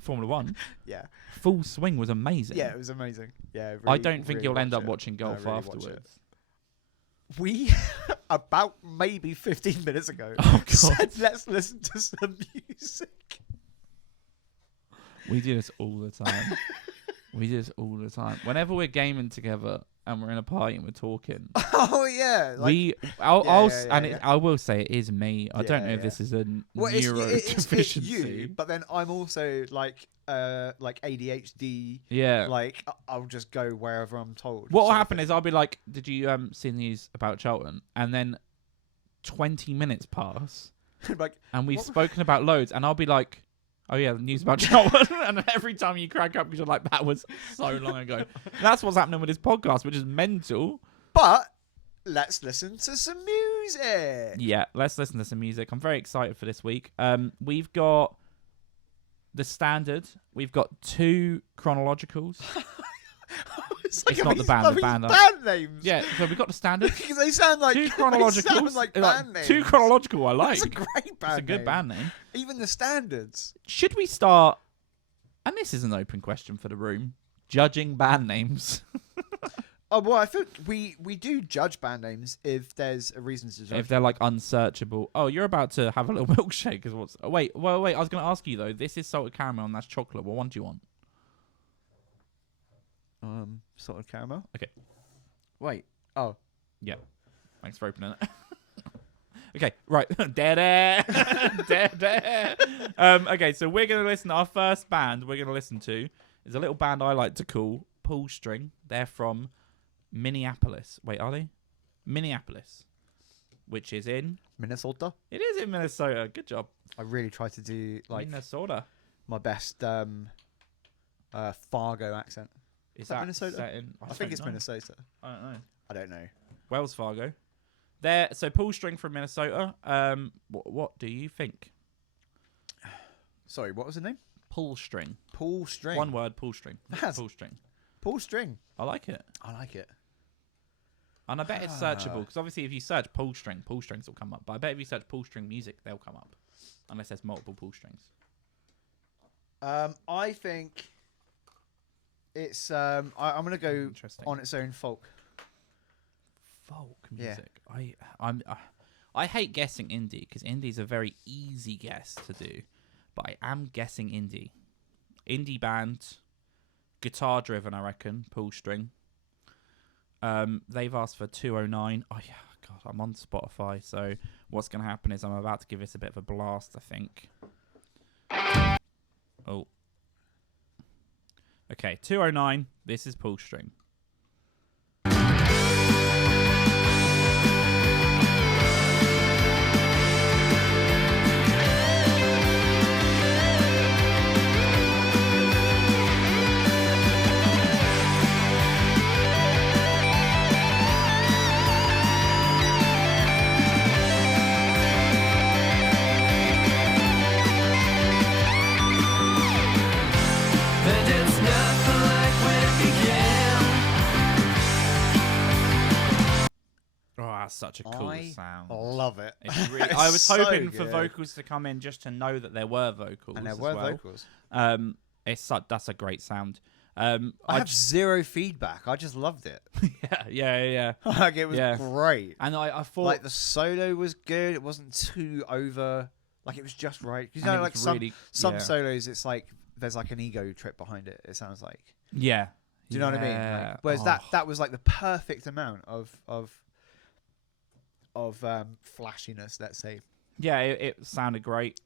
Formula 1. Yeah. Full Swing was amazing. Yeah, it was amazing. Yeah. Really, I don't think really you'll end up it. watching golf No, really afterwards. We, about maybe 15 minutes ago, said let's listen to some music. We do this all the time. Whenever we're gaming together and we're in a party and we're talking. Oh yeah. I will say it is me. I don't know if this is a neurodeficiency. It's you, but then I'm also like ADHD. Yeah. Like I'll just go wherever I'm told. What will happen is I'll be like, "Did you see the news about Charlton?" And then 20 minutes pass, like, and we've spoken about loads, and I'll be like, "Oh yeah, the news about Charlton." And every time you crack up, because you're like, "That was so long ago." That's what's happening with this podcast, which is mental. But let's listen to some music. Yeah, let's listen to some music. I'm very excited for this week. We've got the standard. We've got 2 chronologicals. It's not the band names. Yeah, so we've got the standard. Because they sound like 2 chronologicals. Sound like band names. 2 chronological. I like. It's a great band. It's a good band name. Even the standards. Should we start? And this is an open question for the room. Judging band names. Oh well, I think we do judge band names if there's a reason to judge. If they're like unsearchable. Oh, you're about to have a little milkshake. Is what's? Oh, wait. I was going to ask you though. This is salted caramel and that's chocolate. What one do you want? Salted caramel. Okay. Wait. Oh. Yeah. Thanks for opening it. Okay, right. Dead. Okay, so we're going to listen. Our first band we're going to listen to is a little band I like to call Pullstring. They're from Minneapolis. Wait, are they? Minneapolis, which is in Minnesota. It is in Minnesota. Good job. I really try to do like Minnesota. My best Fargo accent. Is that Minnesota? I think it's Minnesota. I don't know. Wells Fargo. So Pullstring from Minnesota. What do you think? Sorry, what was the name? Pullstring. Pullstring. One word, Pullstring. Pullstring. Pullstring. I like it. And I bet it's searchable, because obviously if you search Pullstring, Pullstrings will come up. But I bet if you search Pullstring music, they'll come up. Unless there's multiple Pullstrings. I think it's I'm gonna go on its own folk. Folk music. Yeah. I hate guessing indie because indie is a very easy guess to do, but I am guessing indie. Indie band, guitar driven, I reckon. Pullstring. They've asked for 209. Oh yeah, God, I'm on Spotify, so what's going to happen is I'm about to give this a bit of a blast, I think. Oh. Okay, 209. This is Pullstring. Such a cool sound. Love it. It's really, I was hoping for vocals to come in just to know that there were vocals. And there were vocals. That's a great sound. I have zero feedback. I just loved it. yeah. Like it was great. And I thought like the solo was good. It wasn't too over. Like it was just right. You know, like some solos, it's like there's like an ego trip behind it. It sounds like. Yeah. Do you know what I mean? Like, whereas that was like the perfect amount of flashiness, let's say. Yeah, it sounded great.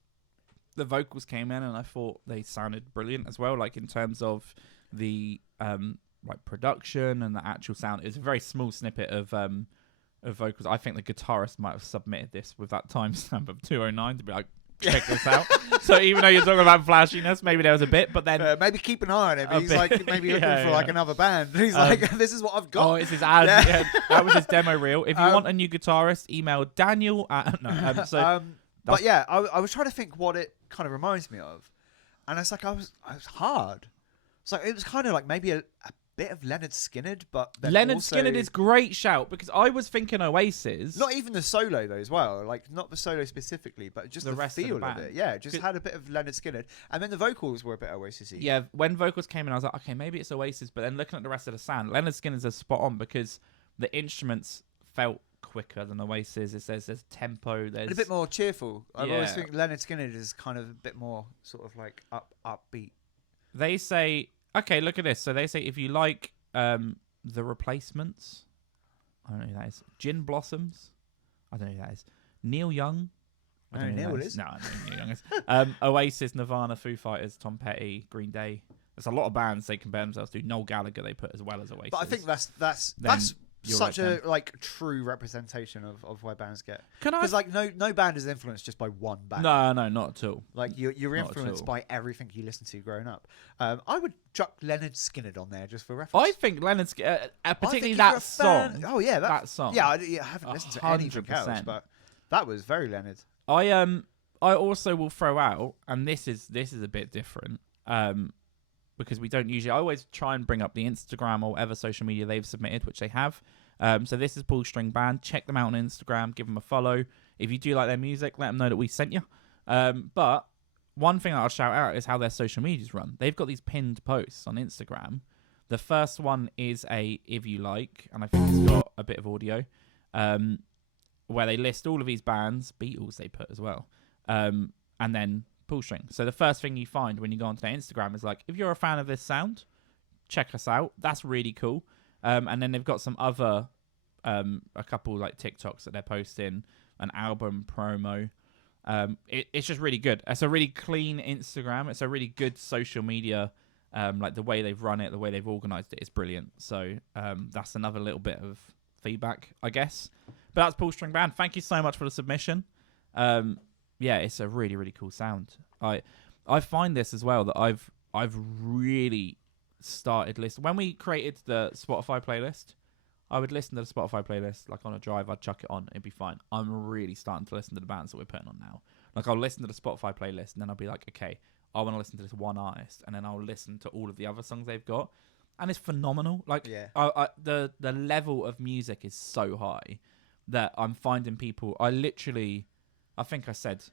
The vocals came in and I thought they sounded brilliant as well, like in terms of the like production and the actual sound. It was a very small snippet of vocals. I think the guitarist might have submitted this with that timestamp of 209 to be like, check this out. So even though you're talking about flashiness, maybe there was a bit, but then maybe keep an eye on him. He's like maybe looking for like another band. He's like, this is what I've got. Oh, it's his ad. Yeah. That was his demo reel. If you want a new guitarist, email Daniel at but yeah, I was trying to think what it kind of reminds me of, and it's like I was hard. So it was kind of like maybe a bit of Leonard Skinner, but then Leonard also, Skinner is great shout because I was thinking Oasis. Not even the solo though as well, like not the solo specifically, but just the rest feel of the band. it. Yeah, just had a bit of Leonard Skinner, and then the vocals were a bit Oasis-y. Yeah, when vocals came in, I was like, okay, maybe it's Oasis, but then looking at the rest of the sound, Leonard Skinner's a spot on because the instruments felt quicker than Oasis. It says there's tempo, there's and a bit more cheerful. I always think Leonard Skinner is kind of a bit more sort of like upbeat. They say, okay, look at this. So they say if you like The Replacements, I don't know who that is. Gin Blossoms, I don't know who that is. Neil Young, I don't know who that is. No, I don't know who Neil Young is. Oasis, Nirvana, Foo Fighters, Tom Petty, Green Day. There's a lot of bands they compare themselves to. Noel Gallagher they put as well as Oasis. But I think that's such a like true representation of where bands get. Because like no band is influenced just by one band. No, not at all. Like you're influenced by everything you listen to growing up. I would chuck Leonard Skinner on there just for reference. I think Leonard Skinner, particularly that song. Oh yeah, that song. Yeah, I haven't listened to anything else, but that was very Leonard. I also will throw out, and this is a bit different. Because we don't usually. I always try and bring up the Instagram or whatever social media they've submitted, which they have. So this is Pullstring Band. Check them out on Instagram. Give them a follow. If you do like their music, let them know that we sent you. But one thing that I'll shout out is how their social medias run. They've got these pinned posts on Instagram. The first one is a if you like, and I think it's got a bit of audio, where they list all of these bands, Beatles they put as well, and then Pullstring. So the first thing you find when you go onto their Instagram is like, if you're a fan of this sound, check us out. That's really cool. And then they've got some other, a couple like TikToks that they're posting, an album promo. It's just really good. It's a really clean Instagram. It's a really good social media. Like the way they've run it, the way they've organized it is brilliant. So that's another little bit of feedback, I guess. But that's Pullstring Band. Thank you so much for the submission. Yeah, it's a really, really cool sound. I find this as well that I've really started listening. When we created the Spotify playlist, I would listen to the Spotify playlist like on a drive. I'd chuck it on. It'd be fine. I'm really starting to listen to the bands that we're putting on now. Like I'll listen to the Spotify playlist and then I'll be like, okay, I want to listen to this one artist, and then I'll listen to all of the other songs they've got, and it's phenomenal. Like the level of music is so high that I'm finding people. I think I said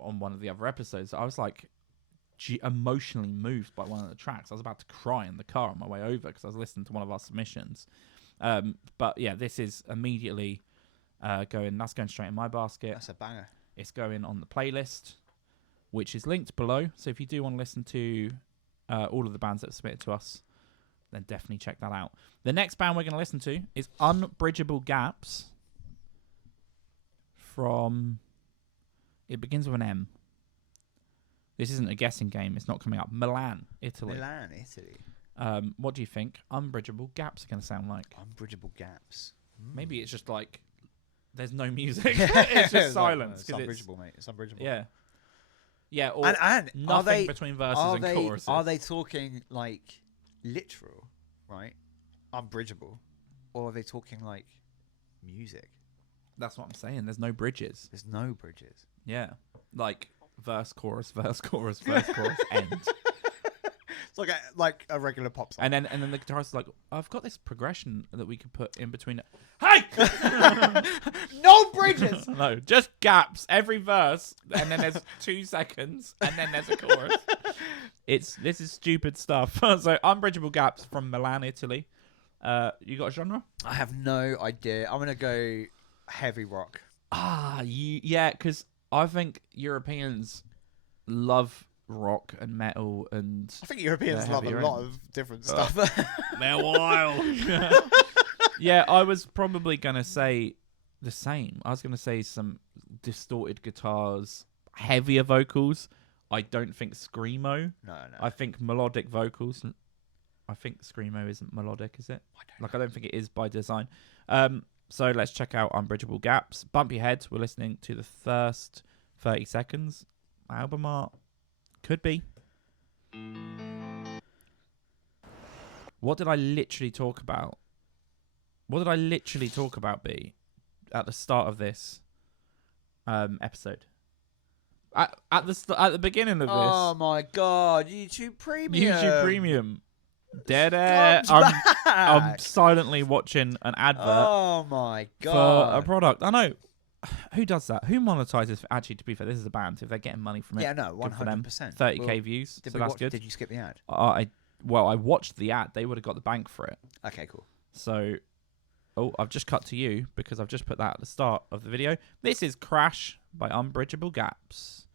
on one of the other episodes, I was like emotionally moved by one of the tracks. I was about to cry in the car on my way over because I was listening to one of our submissions. But yeah, this is immediately That's going straight in my basket. That's a banger. It's going on the playlist, which is linked below. So if you do want to listen to all of the bands that are submitted to us, then definitely check that out. The next band we're going to listen to is Unbridgeable Gaps from... It begins with an M. This isn't a guessing game. It's not coming up. Milan, Italy. Milan, Italy. What do you think Unbridgeable Gaps are going to sound like? Unbridgeable Gaps. Maybe it's just like there's no music. It's just silence. It's unbridgeable, mate. It's unbridgeable. Yeah. Yeah, or and nothing between verses and choruses. Are they talking like literal, right? Unbridgeable. Or are they talking like music? That's what I'm saying. There's no bridges. There's no bridges. Yeah. Like verse, chorus, verse, chorus, verse, chorus, end. It's like a regular pop song. And then the guitarist is like, I've got this progression that we could put in between it. Hey! No bridges! No, just gaps. Every verse, and then there's 2 seconds, and then there's a chorus. This is stupid stuff. So Unbridgeable Gaps from Milan, Italy. You got a genre? I have no idea. I'm gonna go heavy rock. Because I think Europeans love rock and metal, and I think Europeans love a lot of different stuff. They're wild. Yeah, I was probably gonna say the same. I was gonna say some distorted guitars, heavier vocals. I don't think screamo. No. I think melodic vocals. I think screamo isn't melodic, is it? I don't think it is by design. So let's check out Unbridgeable Gaps. Bump your head. We're listening to the first 30 seconds. Album art. Could be. What did I literally talk about? B, at the start of this episode? At the beginning of this. Oh my god, YouTube Premium. Dead air. I'm silently watching an advert. Oh my god. For a product. I know. Who does that? Who monetizes? Actually, to be fair, this is a band. If they're getting money from it, Yeah, no, 100%. 30k views. So that's good. Did you skip the ad? I watched the ad. They would have got the bank for it. Okay, cool. So, I've just cut to you because I've just put that at the start of the video. This is Crash by Unbridgeable Gaps.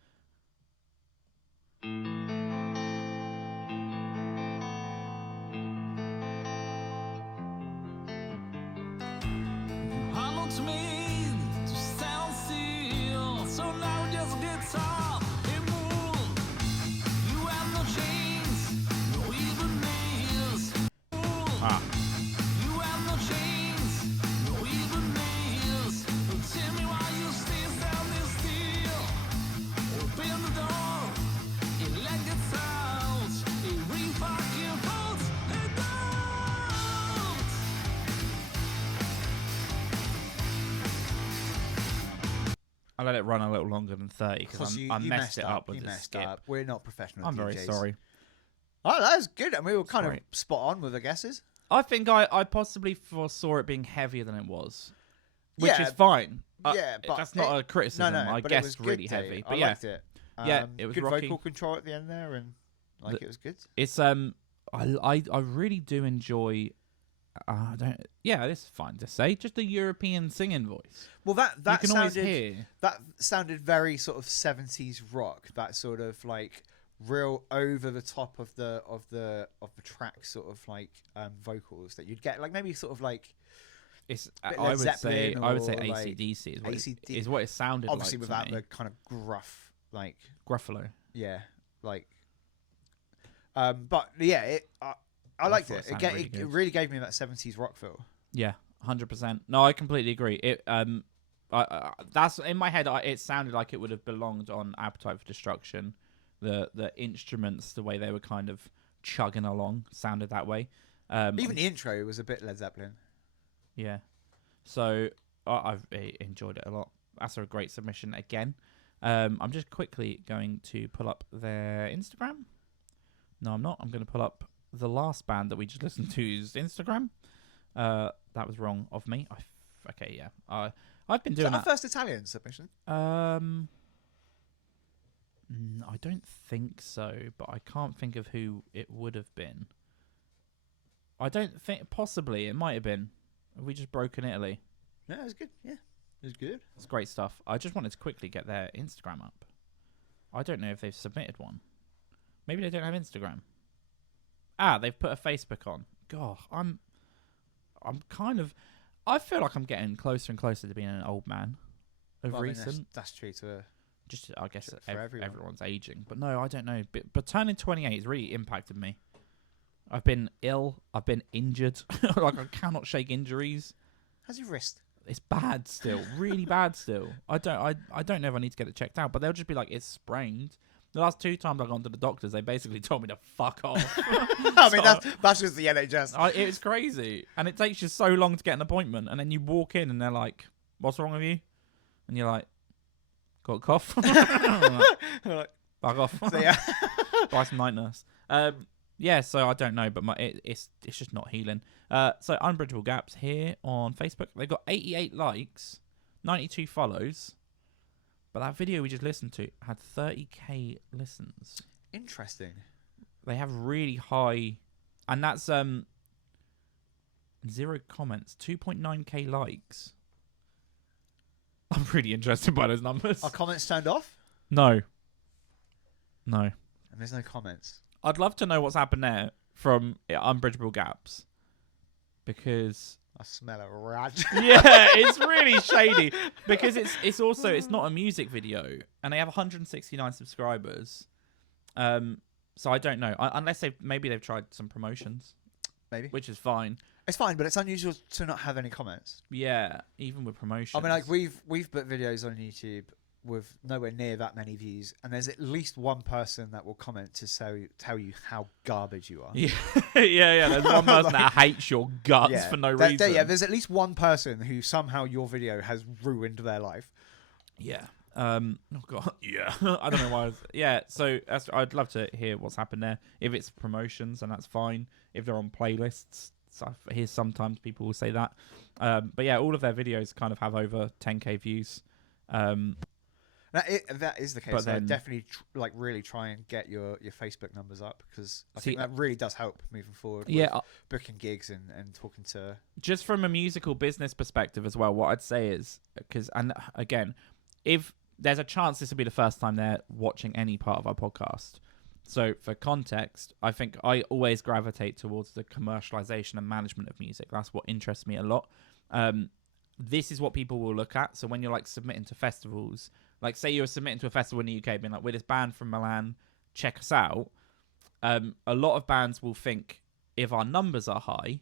To me to stand still, so now just guitar and move. You have no chains, no even nails. You have no chains, no even nails. Tell me why you stay standing still. Open the door, and let it out. A re-fucking hold it down. I let it run a little longer than 30 because I messed it up with the skip. We're not professional I'm DJs. very sorry. Oh, that was good. And we were kind of spot on with the guesses. I think I possibly foresaw it being heavier than it was, which is fine. Yeah, but that's not a criticism. No, I but guessed it was good really heavy. But I liked it. Yeah, it was good rocky. vocal control at the end there, and it was good. It's I really do enjoy. This is fine to say. Just the European singing voice. Well, that you can always hear. That sounded very sort of 70s rock. That sort of like real over the top of the track sort of like vocals that you'd get, like maybe sort of like it's. I would say AC/DC is what it sounded like. Obviously, without the kind of gruff like Gruffalo. Yeah, like. But yeah, I liked it. It really gave me that 70s rock feel. Yeah, 100%. No, I completely agree. It that's in my head. It sounded like it would have belonged on Appetite for Destruction. The instruments, the way they were kind of chugging along, sounded that way. Even the intro was a bit Led Zeppelin. Yeah, so I've enjoyed it a lot. That's a great submission again. I'm just quickly going to pull up their Instagram. No, I'm not. I'm going to pull up the last band that we just listened to's Instagram. That was wrong of me. I've been doing that. Is that our first Italian submission? I don't think so, but I can't think of who it would have been. I don't think, possibly it might have been. Have we just broken Italy? No, it was good. Yeah. It's good. It's great stuff. I just wanted to quickly get their Instagram up. I don't know if they've submitted one. Maybe they don't have Instagram. They've put a Facebook on. God, I'm kind of... I feel like I'm getting closer and closer to being an old man of recent. That's true to... Just, I guess, for everyone. everyone's aging. But no, I don't know. But turning 28 has really impacted me. I've been ill. I've been injured. Like, I cannot shake injuries. How's your wrist? It's bad still. Really bad still. I don't know if I need to get it checked out. But they'll just be like, it's sprained. The last 2 times I've gone to the doctors, they basically told me to fuck off. I mean, that's just the NHS. It's crazy. And it takes you so long to get an appointment. And then you walk in and they're like, what's wrong with you? And you're like, got a cough? Like, fuck off. So, yeah. Buy some night nurse. Yeah, so I don't know, but it's just not healing. So Unbridgeable Gaps here on Facebook. They've got 88 likes, 92 follows. But that video we just listened to had 30k listens. Interesting. They have really high, and that's 0 comments, 2.9k likes. I'm pretty interested by those numbers. Are comments turned off? No. And there's no comments. I'd love to know what's happened there from Unbridgeable Gaps, because I smell a rat. yeah, it's really shady because it's also not a music video, and they have 169 subscribers. So I don't know, unless maybe they've tried some promotions, Maybe. which is fine. It's fine, but it's unusual to not have any comments. Yeah, even with promotions. I mean, like we've put videos on YouTube with nowhere near that many views, and there's at least one person that will comment to tell you how garbage you are. Yeah, yeah. There's one person that hates your guts for no reason. There's at least one person who somehow your video has ruined their life. Yeah. Oh god. Yeah. I don't know why. Yeah. So I'd love to hear what's happened there. If it's promotions, and that's fine. If they're on playlists, so I hear sometimes people will say that. But yeah, all of their videos kind of have over 10k views. That is the case. But So then- definitely really try and get your Facebook numbers up, because I think that really does help moving forward. Yeah. With booking gigs and talking to. Just from a musical business perspective as well, what I'd say is, and again, if there's a chance this will be the first time they're watching any part of our podcast. So for context, I think I always gravitate towards the commercialization and management of music. That's what interests me a lot. This is what people will look at. So when you're like submitting to festivals, like say you're submitting to a festival in the UK, being like, we're this band from Milan, check us out. A lot of bands will think if our numbers are high,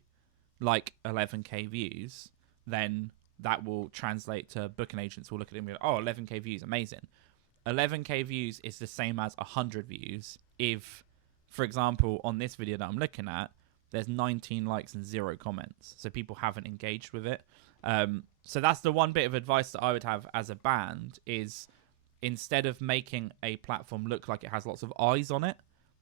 like 11k views, then that will translate to booking agents will look at it and be like, oh, 11k views, amazing. 11k views is the same as 100 views if, for example, on this video that I'm looking at, there's 19 likes and 0 comments. So people haven't engaged with it. So that's the one bit of advice that I would have as a band is, instead of making a platform look like it has lots of eyes on it,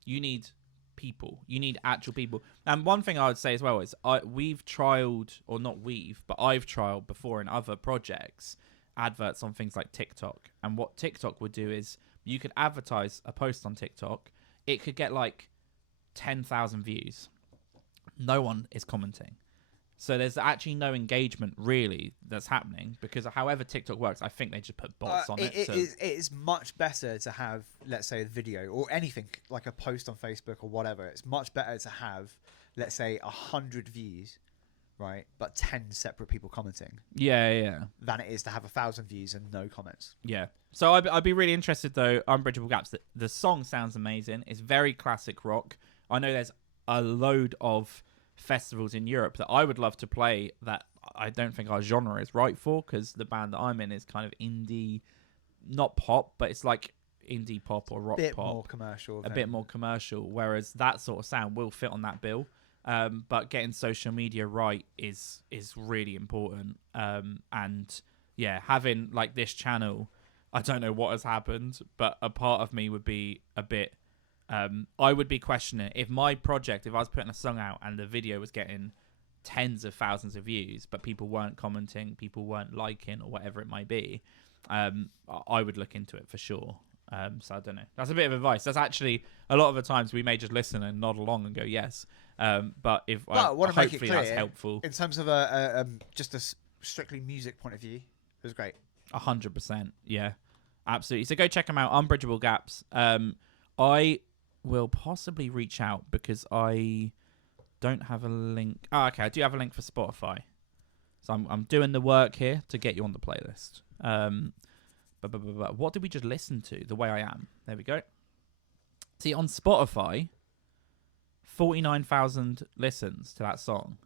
you need people. You need actual people. And one thing I would say as well is we've trialed, or not we've, but I've trialed before in other projects, adverts on things like TikTok. And what TikTok would do is you could advertise a post on TikTok. It could get like 10,000 views. No one is commenting. So there's actually no engagement really that's happening, because however TikTok works, I think they just put bots on it. It is much better to have, let's say, a video or anything like a post on Facebook or whatever. It's much better to have, let's say, 100 views, right, but 10 separate people commenting. Yeah. Than it is to have 1,000 views and no comments. Yeah. So I'd be really interested though. Unbridgeable Gaps. The song sounds amazing. It's very classic rock. I know there's a load of festivals in Europe that I would love to play that I don't think our genre is right for, because the band that I'm in is kind of indie, not pop, but it's like indie pop or rock pop. More commercial. A bit more commercial, whereas that sort of sound will fit on that bill. But getting social media right is really important. And yeah, having like this channel, I don't know what has happened, but a part of me would be a bit... I would be questioning if my project, if I was putting a song out and the video was getting tens of thousands of views, but people weren't commenting, people weren't liking, or whatever it might be, I would look into it for sure. So I don't know. That's a bit of advice. That's actually a lot of the times we may just listen and nod along and go yes. But I want to make it hopefully clear, that's helpful. in terms of just a strictly music point of view, It was great. 100%. Yeah, absolutely. So go check them out. Unbridgeable Gaps. I will possibly reach out because I don't have a link. Oh, okay. I do have a link for Spotify. So I'm doing the work here to get you on the playlist. But what did we just listen to? The Way I Am. There we go. See, on Spotify, 49,000 listens to that song.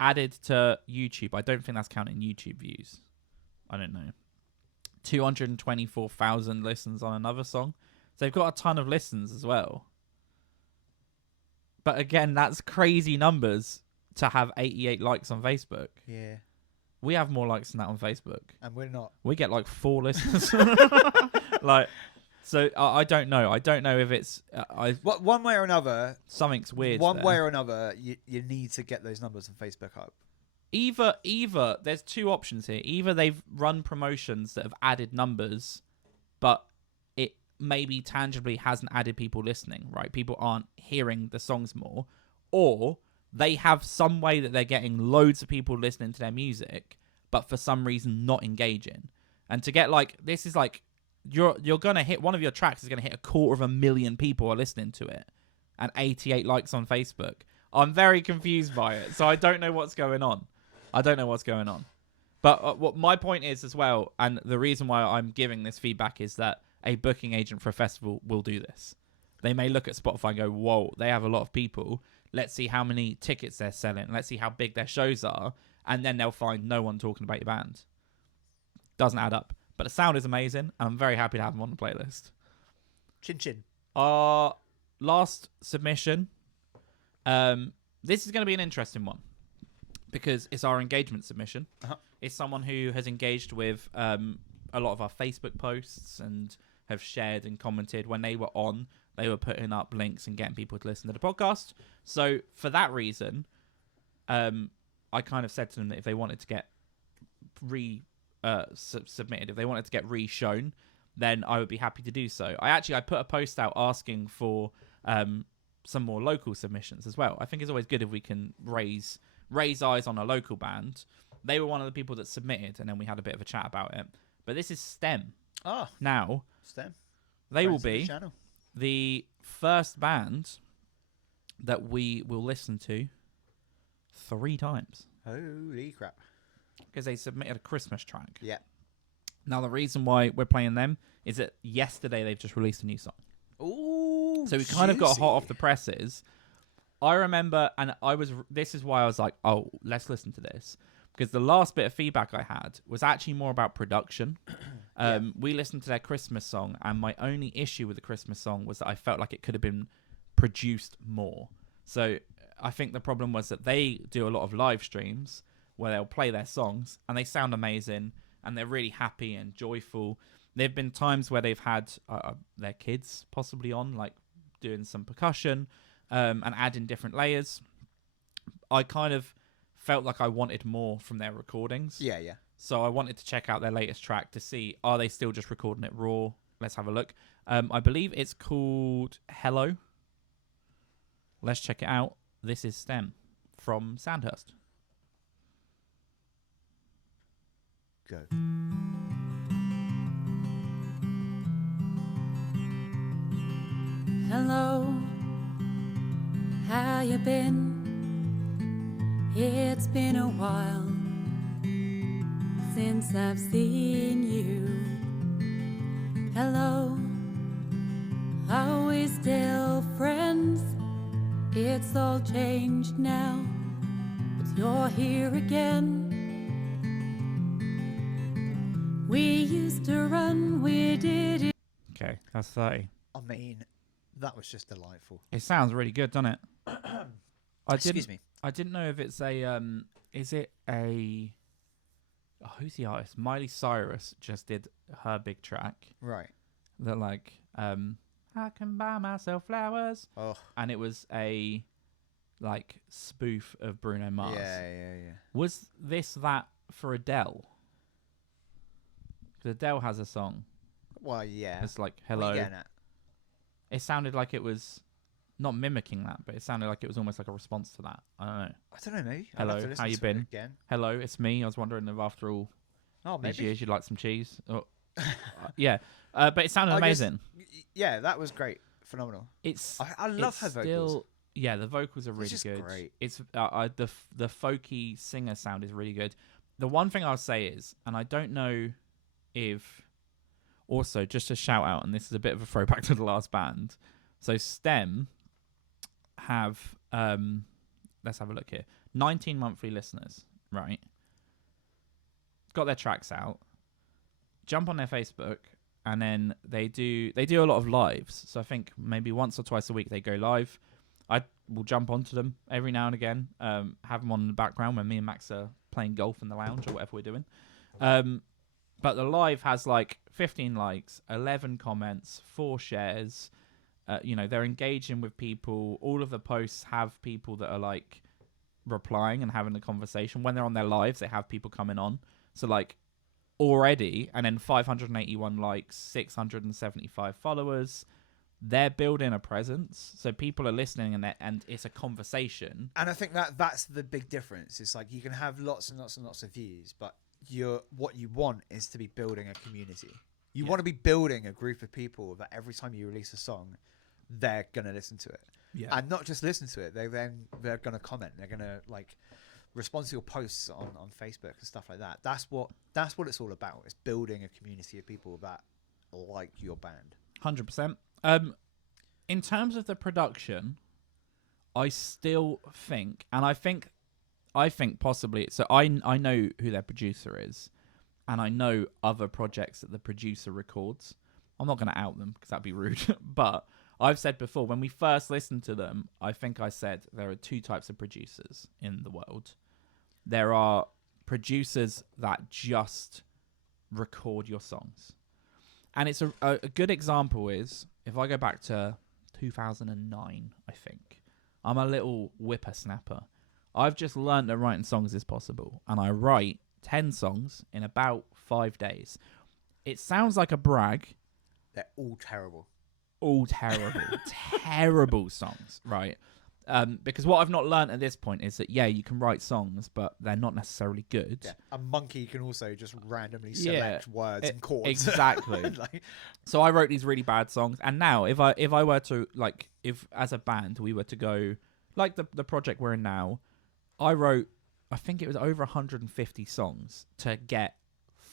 Added to YouTube, I don't think that's counting YouTube views. I don't know. 224,000 listens on another song. So they've got a ton of listens as well. But again, that's crazy numbers to have 88 likes on Facebook. Yeah. We have more likes than that on Facebook. And we're not. We get like 4 listens. Like, so I don't know. I don't know if it's One way or another. Something's weird. One there. way or another, you need to get those numbers on Facebook up. Either there's 2 options here. Either they've run promotions that have added numbers, but it maybe tangibly hasn't added people listening, right? People aren't hearing the songs more, or they have some way that they're getting loads of people listening to their music, but for some reason not engaging. And to get like, this is like, you're gonna hit, one of your tracks is gonna hit 250,000 people are listening to it, and 88 likes on Facebook. I'm very confused by it, so I don't know what's going on. But what my point is as well, and the reason why I'm giving this feedback is that a booking agent for a festival will do this. They may look at Spotify and go, whoa, they have a lot of people. Let's see how many tickets they're selling. Let's see how big their shows are. And then they'll find no one talking about your band. Doesn't add up. But the sound is amazing. And I'm very happy to have them on the playlist. Chin chin. Our last submission. This is going to be an interesting one. Because it's our engagement submission. Uh-huh. It's someone who has engaged with a lot of our Facebook posts and have shared and commented when they were on. They were putting up links and getting people to listen to the podcast. So for that reason, I kind of said to them that if they wanted to get submitted, if they wanted to get re-shown, then I would be happy to do so. I put a post out asking for some more local submissions as well. I think it's always good if we can raise eyes on a local band. They were one of the people that submitted, and then we had a bit of a chat about it. But this is STEM. Ah, Now, STEM. they will Friends of the be channel. the first band that we will listen to 3 times. Holy crap. Because they submitted a Christmas track. Yeah. Now, the reason why we're playing them is that yesterday they've just released a new song. Ooh, So we kind of got juicy. hot off the presses. I remember, and this is why I was like, oh, let's listen to this. Because the last bit of feedback I had was actually more about production. We listened to their Christmas song, and my only issue with the Christmas song was that I felt like it could have been produced more. So I think the problem was that they do a lot of live streams where they'll play their songs, and they sound amazing, and they're really happy and joyful. There have been times where they've had their kids possibly on, like doing some percussion and adding different layers. I kind of felt like I wanted more from their recordings. Yeah. So I wanted to check out their latest track to see, are they still just recording it raw? Let's have a look. I believe it's called Hello. Let's check it out. This is STEM from Sandhurst. Go. Hello, how you been? It's been a while since I've seen you. Hello, are we still friends? It's all changed now, but you're here again. We used to run, we did it. Okay, that's 30. I mean, that was just delightful. It sounds really good, doesn't it? Excuse me. I didn't know if it's a is it a who's the artist? Miley Cyrus just did her big track Right. that like I can buy myself flowers, Oh. and it was a like spoof of Bruno Mars. Yeah. Was this that for Adele? Because Adele has a song. Well, yeah. It's like What are hello. you getting at? It sounded like it was not mimicking that, but it sounded like it was almost like a response to that. I don't know. I don't know, maybe. Hello, I'll have to listen how you to it been? Again. Hello, it's me. I was wondering if after all Oh, maybe. Cheers, you'd like some cheese? Oh, yeah. But it sounded I guess- amazing. Yeah, that was great. Phenomenal. It's I love it's her vocals. still- yeah, the vocals are really just good. great. It's the folky singer sound is really good. The one thing I'll say is, and I don't know if also just a shout out, and this is a bit of a throwback to the last band. So STEM have let's have a look here. 19 monthly listeners, right? Got their tracks out. Jump on their Facebook, and then they do a lot of lives. So I think maybe once or twice a week they go live. I will jump onto them every now and again, have them on in the background when me and Max are playing golf in the lounge or whatever we're doing. But the live has like 15 likes, 11 comments, 4 shares. They're engaging with people. All of the posts have people that are like replying and having a conversation. When they're on their lives, they have people coming on. So like already, and then 581 likes, 675 followers. They're building a presence, so people are listening, and it's a conversation. And I think that's the big difference. It's like you can have lots and lots and lots of views, but what you want is to be building a community. You want to be building a group of people that every time you release a song, they're gonna listen to it, and not just listen to it. They're gonna comment. They're gonna like respond to your posts on Facebook and stuff like that. That's what it's all about. It's building a community of people that like your band. 100%. In terms of the production, I still think, and I think possibly. So I know who their producer is, and I know other projects that the producer records. I'm not going to out them because that'd be rude. But I've said before, when we first listened to them, I think I said there are 2 types of producers in the world. There are producers that just record your songs. And it's a good example is, if I go back to 2009, I think, I'm a little whippersnapper. I've just learned that writing songs is possible, and I write 10 songs in about 5 days. It sounds like a brag. They're all terrible. All terrible, terrible songs, right? Because what I've not learned at this point is that, you can write songs, but they're not necessarily good. Yeah. A monkey can also just randomly select words and chords. Exactly. Like, so I wrote these really bad songs, and now if I were to, like, if as a band we were to go, like the project we're in now, I wrote, I think it was over 150 songs to get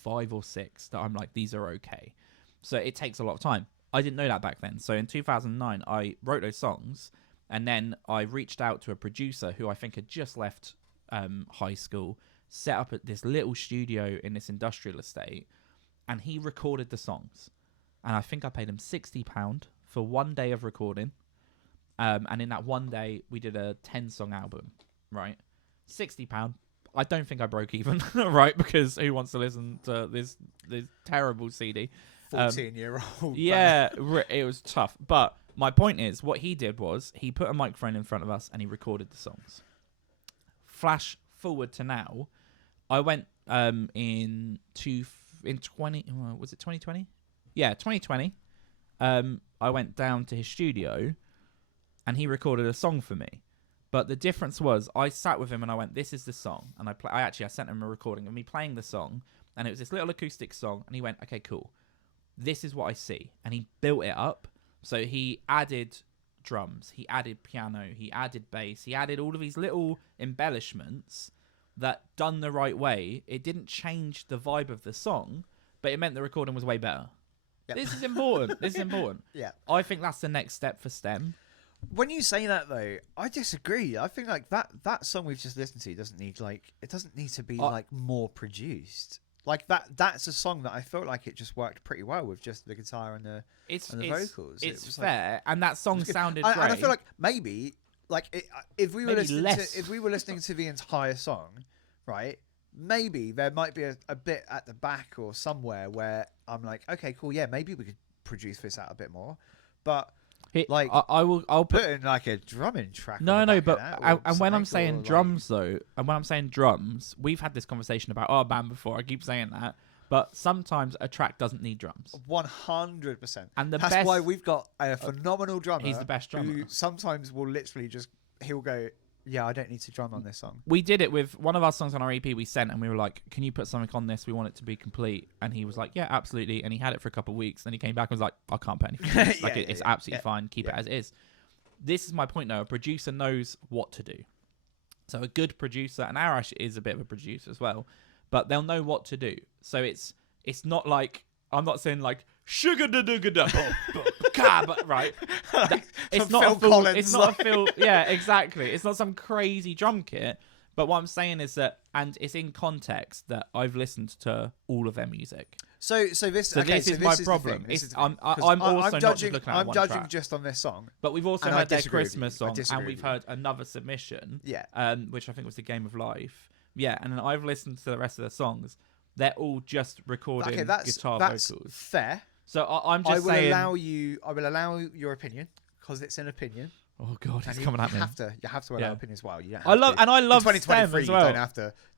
5 or 6 that I'm like, these are okay. So it takes a lot of time. I didn't know that back then. So in 2009, I wrote those songs, and then I reached out to a producer who I think had just left high school, set up at this little studio in this industrial estate, and he recorded the songs. And I think I paid him £60 for 1 day of recording. And in that 1 day, we did a 10-song album, right? £60. I don't think I broke even, right? Because who wants to listen to this terrible CD? 14-year-old. Yeah, it was tough. But my point is, what he did was he put a microphone in front of us and he recorded the songs. Flash forward to now, I went in 20 was it 2020? Yeah, 2020. I went down to his studio and he recorded a song for me. But the difference was, I sat with him and I went, "This is the song," and I sent him a recording of me playing the song, and it was this little acoustic song, and he went, "Okay, cool. This is what I see," and he built it up. So he added drums, he added piano, he added bass, he added all of these little embellishments that, done the right way, it didn't change the vibe of the song, but it meant the recording was way better. Yep. This is important. This is important. Yeah. I think that's the next step for STEM. When you say that though, I disagree. I think like that song we've just listened to doesn't need to be like more produced. Like that's a song that I felt like it just worked pretty well with just the guitar and the vocals. It's fair, and that song sounded great. And I feel like maybe like if we were Maybe listening to the entire song, right? Maybe there might be a bit at the back or somewhere where I'm like, okay, cool, yeah, maybe we could produce this out a bit more, but. Like I'll put in like a drumming track. No, but and when I'm saying drums though, and when I'm saying drums, we've had this conversation about our band before. I keep saying that, but sometimes a track doesn't need drums. 100%. And that's why we've got a phenomenal drummer. He's the best drummer. Who sometimes will literally he'll go, yeah, I don't need to drum on this song. We did it with one of our songs on our EP we sent, and we were like, can you put something on this? We want it to be complete. And he was like, yeah, absolutely. And he had it for a couple of weeks. Then he came back and was like, I can't put anything on this. Like, it's absolutely fine. Keep it as it is. This is my point now. A producer knows what to do. So a good producer, and Arash is a bit of a producer as well, but they'll know what to do. So it's not like, I'm not saying like, sugar da da da da, but right. It's not Phil a full, Collins. it's not a Phil. Yeah, exactly. It's not some crazy drum kit. But what I'm saying is that, and it's in context that I've listened to all of their music. So this is my problem. I'm also not just looking at I'm one judging track. just on this song. But we've also And I heard their disagree with Christmas you. I song, disagree and we've with you. heard another submission. Yeah. Which I think was the Game of Life. Yeah, and then I've listened to the rest of the songs. They're all just recording guitar that's vocals. fair. So I'm just saying. I will allow your opinion because it's an opinion. Oh God, he's And coming at me. You have to allow opinion as well. You don't I have love to. and I love In 2023. STEM as well. You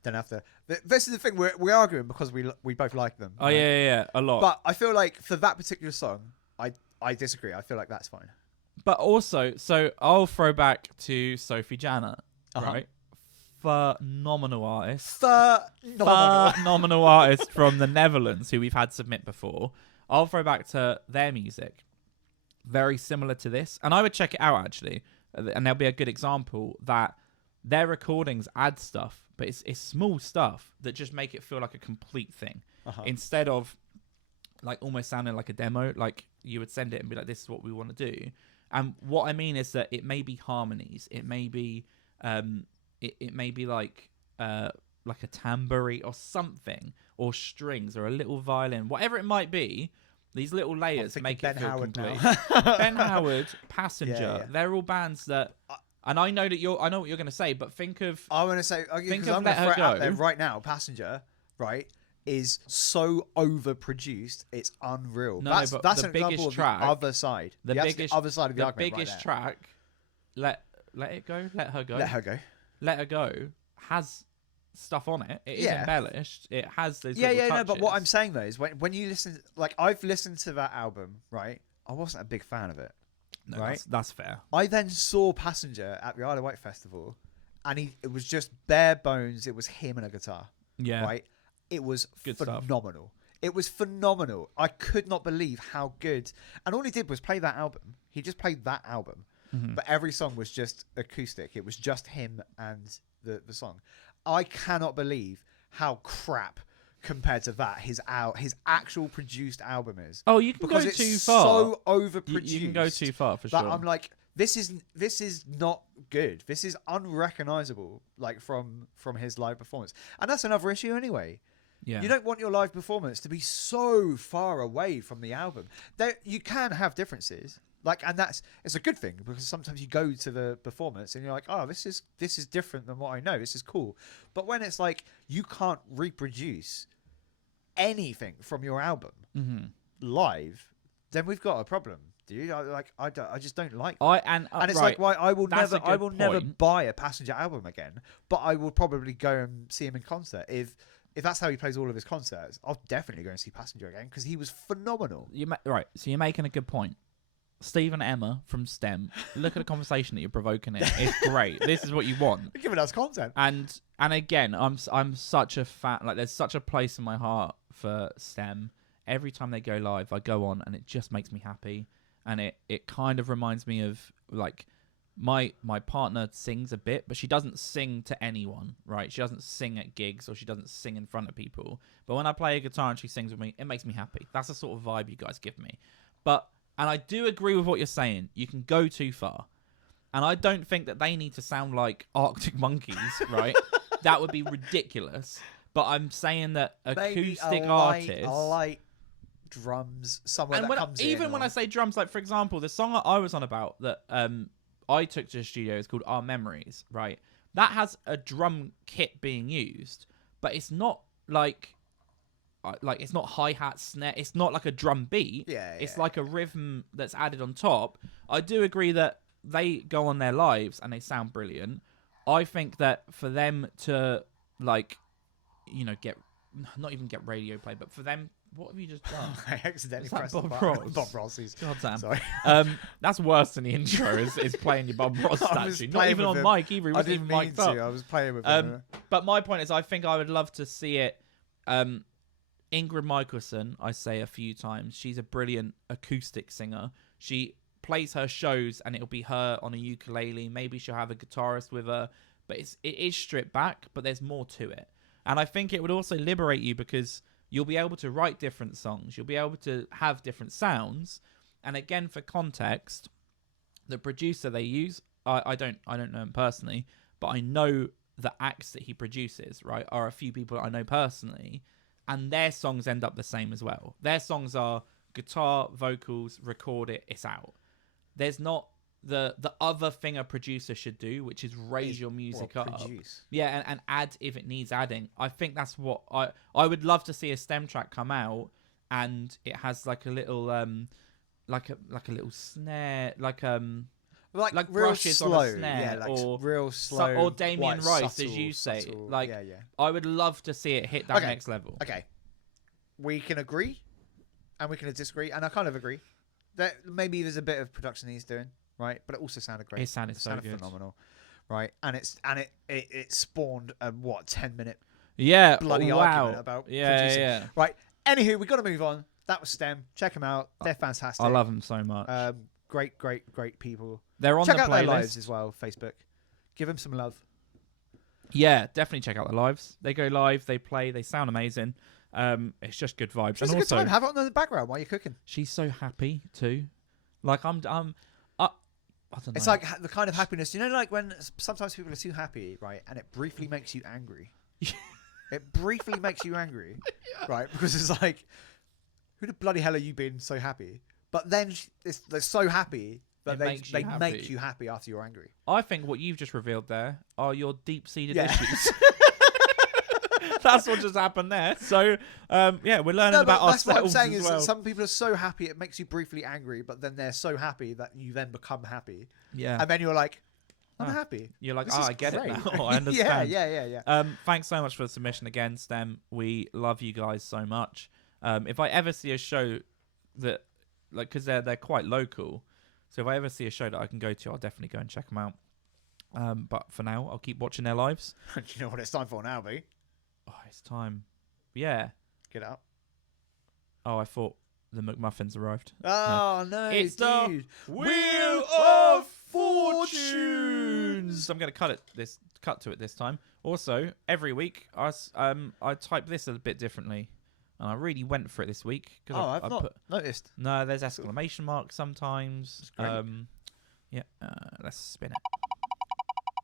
don't have to. This is the thing. We're arguing because we both like them. Oh right? yeah, a lot. But I feel like for that particular song, I disagree. I feel like that's fine. But also, so I'll throw back to Sophie Janet, Uh-huh. right? Phenomenal artist. Phenomenal. Phenomenal artist from the Netherlands who we've had submit before. I'll throw back to their music. Very similar to this. And I would check it out, actually. And there'll be a good example that their recordings add stuff, but it's small stuff that just make it feel like a complete thing. Uh-huh. Instead of like almost sounding like a demo, like you would send it and be like, this is what we want to do. And what I mean is that it may be harmonies. It may be it may be like a tambourine or something, or strings or a little violin, whatever it might be. These little layers make it feel complete. Ben Howard, Passenger, they're all bands that, and I know what you're going to say, but think of. I want to say, because I'm going Let to Her throw it out Go. there right now. Passenger, right, is so overproduced, it's unreal. No, that's but that's the an example biggest of track- the other side. the That's biggest- other side of the The argument. biggest right there. track, Let It Go, Let Her Go. Let Her Go. Let Her Go has stuff on it. It is Yeah. embellished. It has those Yeah, little no. But what I'm touches. saying though is when you listen, like I've listened to that album, right? I wasn't a big fan of it. No, right? that's fair. I then saw Passenger at the Isle of Wight Festival, and it was just bare bones. It was him and a guitar. Yeah. Right. It was Good stuff. phenomenal. It was phenomenal. I could not believe how good. And all he did was play that album. He just played that album. Mm-hmm. But every song was just acoustic. It was just him and the song. I cannot believe how crap compared to that his actual produced album is. Oh, you can Because go it's too far. so overproduced. You can go too far for that sure. I'm like, this is not good. This is unrecognizable, like from his live performance. And that's another issue anyway. Yeah. You don't want your live performance to be so far away from the album. You can have differences, and it's a good thing, because sometimes you go to the performance and you're like, oh, this is different than what I know. This is cool. But when it's like you can't reproduce anything from your album live, then we've got a problem, dude. I just don't like that. And And it's right, like, why I will that's never, a good never point. buy a Passenger album again. But I will probably go and see him in concert if that's how he plays all of his concerts. I'll definitely go and see Passenger again because he was phenomenal. Right, so you're making a good point. Steve and Emma from STEM, look at the conversation that you're provoking here. It's great. This is what you want. They're giving us content. And again, I'm such a fan. Like, there's such a place in my heart for STEM. Every time they go live, I go on and it just makes me happy. And it kind of reminds me of like my partner sings a bit, but she doesn't sing to anyone, right? She doesn't sing at gigs or she doesn't sing in front of people. But when I play a guitar and she sings with me, it makes me happy. That's the sort of vibe you guys give me. And I do agree with what you're saying. You can go too far. And I don't think that they need to sound like Arctic Monkeys, right? That would be ridiculous. But I'm saying that acoustic artists... light drums, somewhere that comes in. Even when I say drums, like, for example, the song I was on about that I took to the studio is called Our Memories, right? That has a drum kit being used, but it's not like it's not hi-hat, snare. It's not like a drum beat. It's like a rhythm that's added on top. I do agree that they go on their lives and they sound brilliant. I think that for them to, like, you know, not even get radio play, but for them What have you just done? I accidentally Is that pressed the Bob button. Ross? Bob Ross's. God damn. Sorry. That's worse than the intro. Is playing your Bob Ross I was statue. Not playing even with on him. mic either. He I wasn't didn't even mean mic'd to. up. I was playing with him. But my point is, I think I would love to see it. Ingrid Michaelson, I say a few times, she's a brilliant acoustic singer. She plays her shows and it'll be her on a ukulele. Maybe she'll have a guitarist with her, but it is stripped back, but there's more to it. And I think it would also liberate you because you'll be able to write different songs. You'll be able to have different sounds. And again, for context, the producer they use, I don't know him personally, but I know the acts that he produces, right, are a few people I know personally, and their songs end up the same as well. Their songs are guitar, vocals, record it, it's out. There's not the other thing a producer should do, which is raise your music up. Yeah, and add if it needs adding. I think that's what I would love to see a stem track come out, and it has like a little like a little snare, like like real brushes slow, on a snare, yeah, like or real slow, or Damien quite Rice, subtle, as you say. subtle, Like, yeah. I would love to see it hit that Okay. next level. Okay, we can agree, and we can disagree, and I kind of agree that maybe there's a bit of production he's doing, right? But it also sounded great. It sounded so good. phenomenal, right? And it spawned a 10-minute Yeah, bloody wow. argument about producing. Yeah. Right. Anywho, we got to move on. That was STEM. Check them out. They're fantastic. I love them so much. Great people. They're on Check the out playlist their lives as well. Facebook. Give them some love. Yeah, definitely check out the lives. They go live, they play, they sound amazing. It's just good vibes. It's And a good also, time. Have it on in the background while you're cooking. she's so happy too. Like I don't know. It's like the kind of happiness, like when sometimes people are too happy, right? And it briefly makes you angry. It briefly makes you angry, right? Because it's like, who the bloody hell are you being so happy? But then they're so happy that It they makes you happy. make you happy after you're angry. I think what you've just revealed there are your deep-seated Yeah. issues. That's what just happened there. So, we're learning about that's what I'm ourselves saying as is well. that some people are so happy it makes you briefly angry, but then they're so happy that you then become happy, Yeah. and then you're like, I'm Ah. happy. You're like, This oh, is I get great. it now. I understand. yeah. Thanks so much for the submission again, STEM. We love you guys so much. If I ever see a show that, like, because they're quite local, so if I ever see a show that I can go to, I'll definitely go and check them out. But for now, I'll keep watching their lives. Do you know what it's time for now, B? Oh, it's time. Yeah. Get up. Oh, I thought the McMuffins arrived. Oh no, It's dude. the Wheel of Fortunes. I'm going to cut to it this time. Also, every week I type this a bit differently, and I really went for it this week because Oh, I've not noticed. no. There's exclamation marks sometimes. That's great. Let's spin it.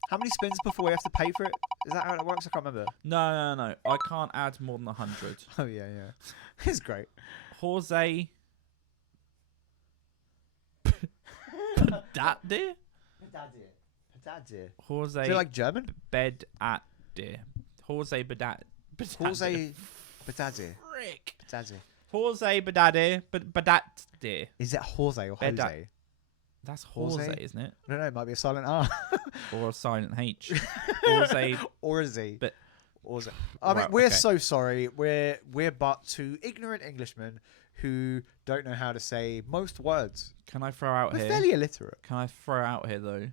How many spins before we have to pay for it? Is that how it works? I can't remember. No. I can't add more than 100. Oh yeah. It's great. Horzay B3datd33r. Horzay Is it like German? B3datd33r. Horzay B3datd33r. Horzay B3datd33r. Frick. B3datd33r. Horzay B3datd33r. Is it Horzay or Beda- Jose? That's Horzay? Horzay, isn't it? I don't know. It might be a silent R. Or a silent H. Horzay. Or a Z. But- Or Z. I mean, Right, we're okay. so sorry. We're but two ignorant Englishmen who don't know how to say most words. Can I throw out We're here? fairly illiterate. Can I throw out here though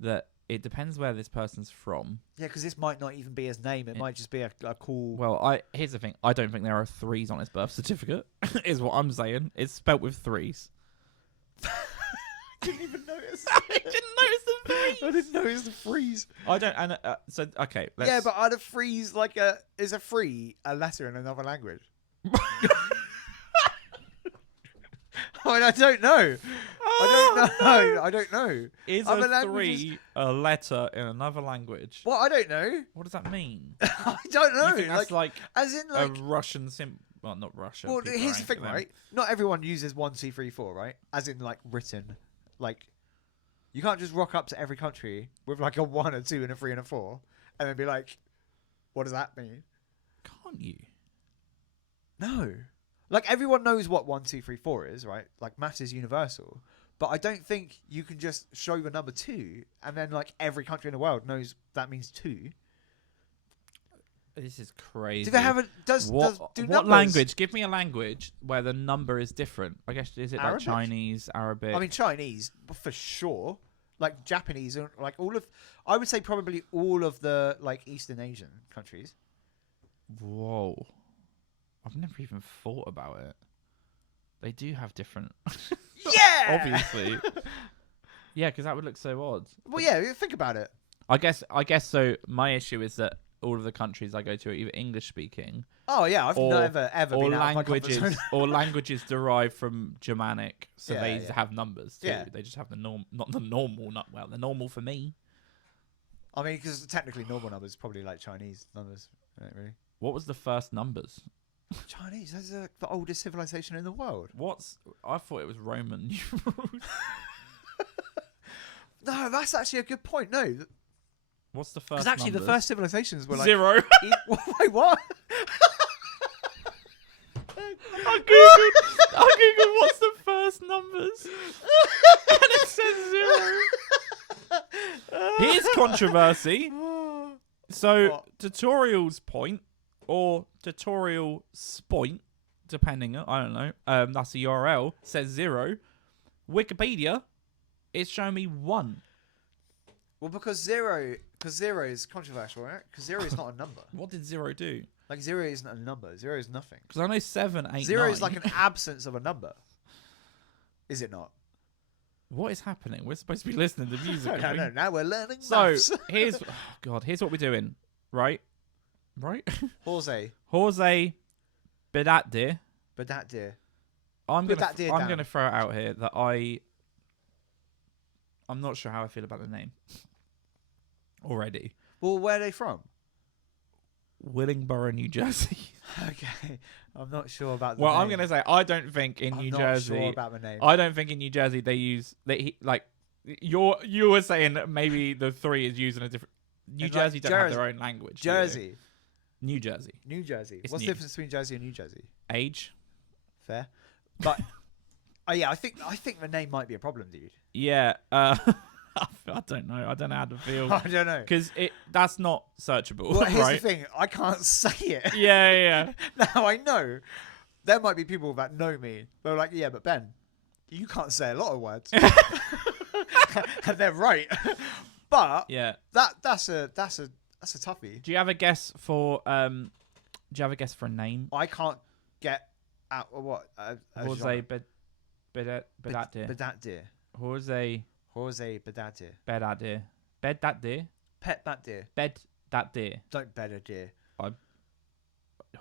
that it depends where this person's from. Yeah, because this might not even be his name. It might just be a cool. Well, here's the thing. I don't think there are 3s on his birth certificate. Is what I'm saying. It's spelt with 3s. didn't even notice. I didn't notice the 3s. I didn't notice the freeze. I don't. And so okay. Let's, Yeah, but are the freeze is a free a letter in another language? I mean, I don't know. I don't know. Is Other a languages- 3 a letter in another language? Well, I don't know. What does that mean? I don't know. You think that's like as in a like. Russian Well, not Russia. Well, people here's are the thing, angry then. right? Not everyone uses 1, 2, 3, 4, right? As in like written. Like, you can't just rock up to every country with like a 1, a 2, and a 3 and a 4, and then be like, "What does that mean?" Can't you? No. Like, everyone knows what 1, 2, 3, 4 is, right? Like, maths is universal. But I don't think you can just show the number 2 and then, like, every country in the world knows that means 2. This is crazy. Do they have a what numbers? language? Give me a language where the number is different. I guess is it like Arabic? Chinese, Arabic? I mean, Chinese for sure. Like Japanese, like I would say probably all of the like Eastern Asian countries. Whoa, I've never even thought about it. They do have different. Yeah, Obviously. Yeah, because that would look so odd. Well, yeah, think about it. I guess so. My issue is that all of the countries I go to are either English speaking. Oh yeah, I've never ever or been out of my comfort languages zone. or languages derived from Germanic, so Yeah, they yeah. have numbers too. Yeah. They just have the not the normal, the normal for me. I mean, because technically normal numbers is probably like Chinese numbers, right, really. What was the first numbers? Chinese, that's the oldest civilization in the world. I thought it was Roman numerals. No, that's actually a good point. No, What's the first? because actually the numbers? first civilizations were like 0. Wait, what? I googled what's the first numbers, and it says 0. Here's controversy. So What? tutorials point or tutorial point, depending. I don't know. That's the URL. Says 0. Wikipedia is showing me 1. Well, because zero is controversial, right? Because zero is not a number. What did 0 do? Like zero isn't a number. Zero is nothing. Because I know 7, 8, Zero 9. is like an absence of a number. Is it not? What is happening? We're supposed to be listening to music. No, aren't no, we? now we're learning So maths. here's here's what we're doing. Right. Horzay Horzay B3datd33r. B3datd33r. I'm Put that dear down. gonna throw it out here that I'm not sure how I feel about the name already. Well, where are they from? Willingboro, New Jersey. Okay, I'm not sure about the Well, name. I'm gonna say I don't think in I'm New not Jersey. sure about the name. I don't think in New Jersey they use like you were saying that maybe the 3 is using a different. New And, like, Jersey don't have their own language. do they? Jersey. New Jersey. New Jersey. It's What's new. the difference between Jersey and New Jersey? Age. Fair. But yeah, I think the name might be a problem, dude. Yeah. I don't know. I don't know how to feel. I don't know. Because that's not searchable, Well, here's right? the thing. I can't say it. Yeah. Now I know there might be people that know me. They're like, yeah, but Ben, you can't say a lot of words, and they're right. But Yeah. that's a toughie. Do you have a guess for a name? I can't get out what. Horzay B3datd33r. B3datd33r. Horzay Horzay B3datd33r. B3datd33r. B3datd33r. Pet that deer. B3datd33r. Don't bet a deer.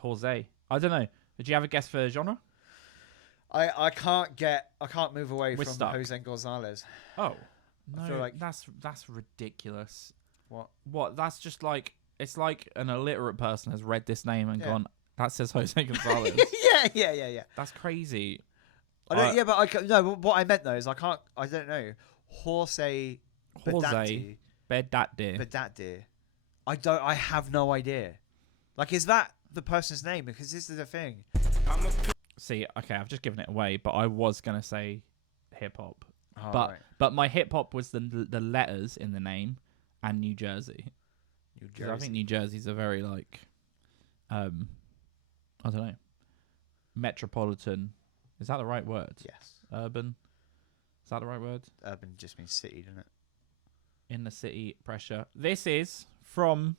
Horzay. I don't know. Did you have a guess for genre? I can't move away We're from stuck. Jose Gonzalez. Oh. I No, feel like- that's ridiculous. What? That's just like it's like an illiterate person has read this name and Yeah. gone, that says Jose Gonzalez. yeah. That's crazy. I don't. Yeah, but no. What I meant though is I don't know. Horzay Horzay B3datd33r. B3datd33r. I have no idea. Like, is that the person's name? Because this is the thing. See, okay, I've just given it away, but I was gonna say hip hop. Oh, But my hip hop was the letters in the name and New Jersey. New 'Cause I think Jersey. New Jersey's a very like I don't know. Metropolitan. Is that the right word? Yes. Urban. Is that the right word? Urban just means city, doesn't it? In the city pressure. This is from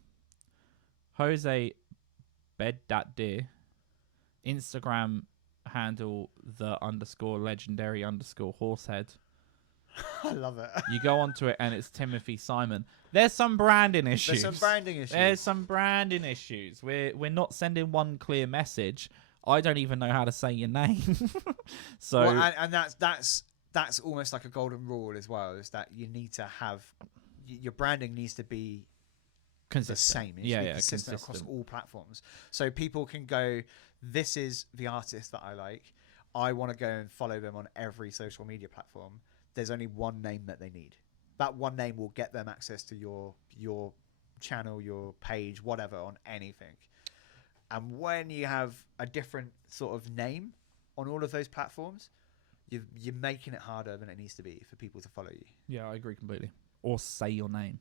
Horzay B3datd33r. Instagram handle _legendary_horsehead. I love it. You go onto it and it's Timothy Simon. There's some branding issues. There's some branding issues. There's some branding issues. We're not sending one clear message. I don't even know how to say your name. So Well, and that's almost like a golden rule as well. Is that you need to have your branding needs to be the consistent. same. It needs Yeah, to be yeah, consistent across consistent. all platforms. So people can go, this is the artist that I like. I want to go and follow them on every social media platform. There's only one name that they need. That one name will get them access to your channel, your page, whatever, on anything. And when you have a different sort of name on all of those platforms, you're making it harder than it needs to be for people to follow you. Yeah, I agree completely. Or say your name.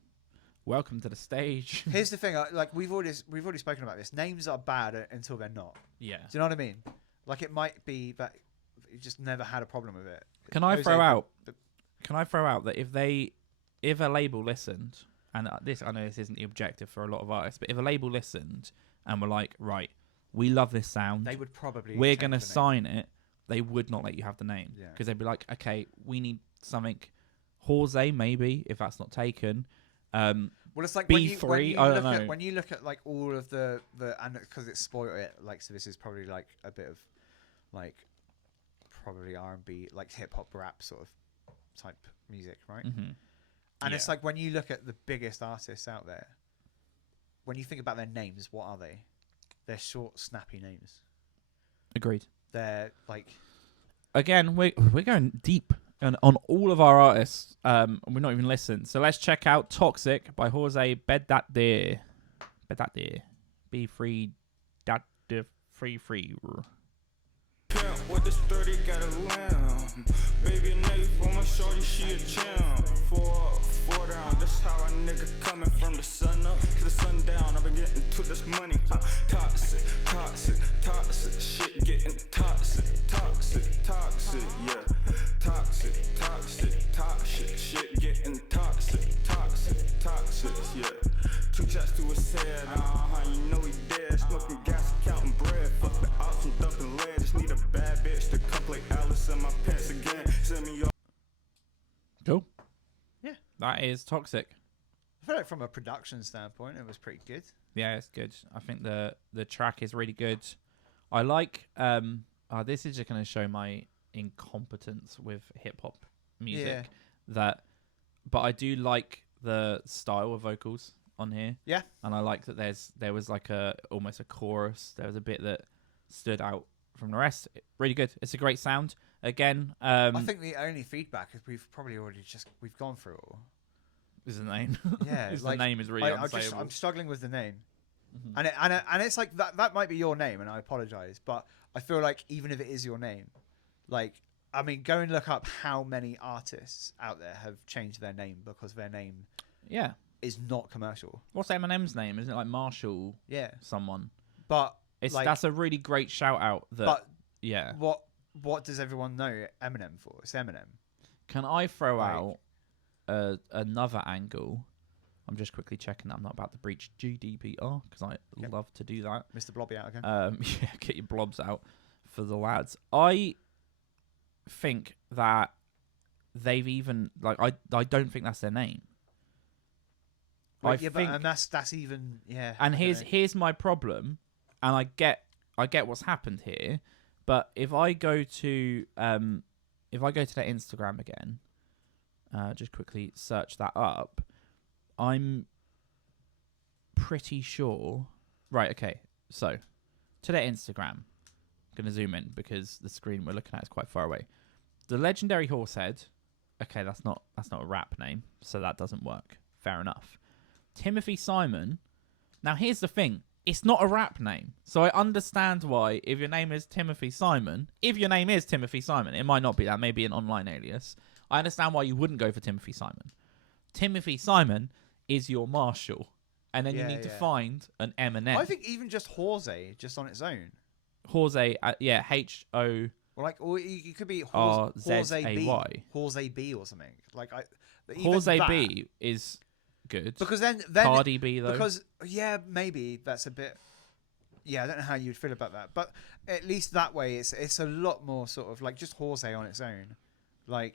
welcome to the stage. Here's the thing, like we've already spoken about this. Names are bad until they're not. Yeah. Do you know what I mean? Like it might be that you just never had a problem with it. Can I Horzay throw out? the- Can I throw out that if a label listened, and I know this isn't the objective for a lot of artists, but if a label listened and were like, right, we love this sound, they would probably. we're change gonna the name. sign it, they would not let you have the name Yeah. because they'd be like, okay, we need something Horzay maybe if that's not taken. Well, it's like B3, I don't know. when you look at like all of the and because it's spoiled it, like, so this is probably like a bit of like probably R&B, like hip hop rap sort of type music, right? Mm-hmm. And it's like when you look at the biggest artists out there, when you think about their names, what are they? They're short, snappy names. Agreed. They're like, Again, we're going deep on all of our artists. We're not even listening. So let's check out Toxic by Horzay B3datd33r. B3datd33r. Pimp with this 30 got a lamb. Baby a nigga for my shorty, she a champ. Four down, that's how a nigga coming from the sun up to the sun down. I've been getting to this money. Toxic, toxic, toxic. Shit getting toxic, toxic, toxic, yeah. Toxic, toxic, toxic. Shit getting toxic, toxic, toxic, yeah. 2 shots to his head, you know he dead. Smoking gas, counting bread. Fuck the ops, I'm dumping lead. Just need a bad bitch to come play Alice in my pants again. Send me your. Cool. Yeah. That is Toxic. I feel like from a production standpoint, it was pretty good. Yeah, it's good. I think the track is really good. I like this is just going to show my incompetence with hip hop music. But I do like the style of vocals on here. Yeah. And I like that there was like almost a chorus. There was a bit that stood out from the rest. Really good. It's a great sound. Again, I think the only feedback is we've probably already we've gone through it all. is the name. Yeah, Is like, the name is really unsayable. I'm struggling with the name, Mhm. and it's like that might be your name, and I apologize, but I feel like even if it is your name, like, I mean, go and look up how many artists out there have changed their name because their name Yeah. is not commercial. What's Eminem's name? Isn't it like Marshall Yeah, someone? but It's like, that's a really great shout out. That but yeah. what does everyone know Eminem for? It's Eminem. Can I throw Like- out another angle? I'm just quickly checking that I'm not about to breach GDPR because I Yep. love to do that. Mr. Blobby out again. Yeah, get your blobs out for the lads. I think that they've even like I don't think that's their name. Right, I yeah, think, but, and that's even and I don't know. here's my problem, and I get what's happened here, but if I go to their Instagram again, just quickly search that up, I'm pretty sure. Right, okay. So to their Instagram, I'm gonna zoom in because the screen we're looking at is quite far away. The legendary Horsehead. Okay, that's not a rap name, so that doesn't work. Fair enough. Timothy Simon. Now here's the thing. It's not a rap name. So I understand why if your name is Timothy Simon, it might not be that, maybe an online alias. I understand why you wouldn't go for Timothy Simon. Timothy Simon is your Marshall. And then you Yeah, need to yeah. find an Eminem. I think even just Horzay, just on its own. Horzay, H-O... Or you could be R-Z-A-Y. Horzay B or something. Like Horzay B is good. because then Cardi B, though. because maybe that's a bit. Yeah, I don't know how you'd feel about that, but at least that way it's a lot more sort of like just Horzay on its own. Like,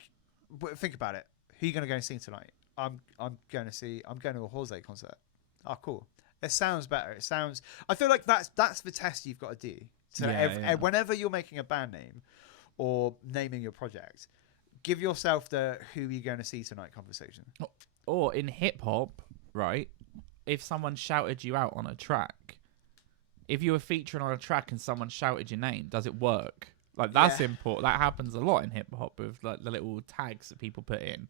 think about it. Who are you going to go and see tonight? I'm going to a Horzay concert. Oh, cool. It sounds better. I feel like that's the test you've got to do. So whenever you're making a band name or naming your project, give yourself the who are you going to see tonight conversation. Or in hip hop, right? If someone shouted you out on a track, if you were featuring on a track and someone shouted your name, does it work? Like that's important. That happens a lot in hip hop with like the little tags that people put in.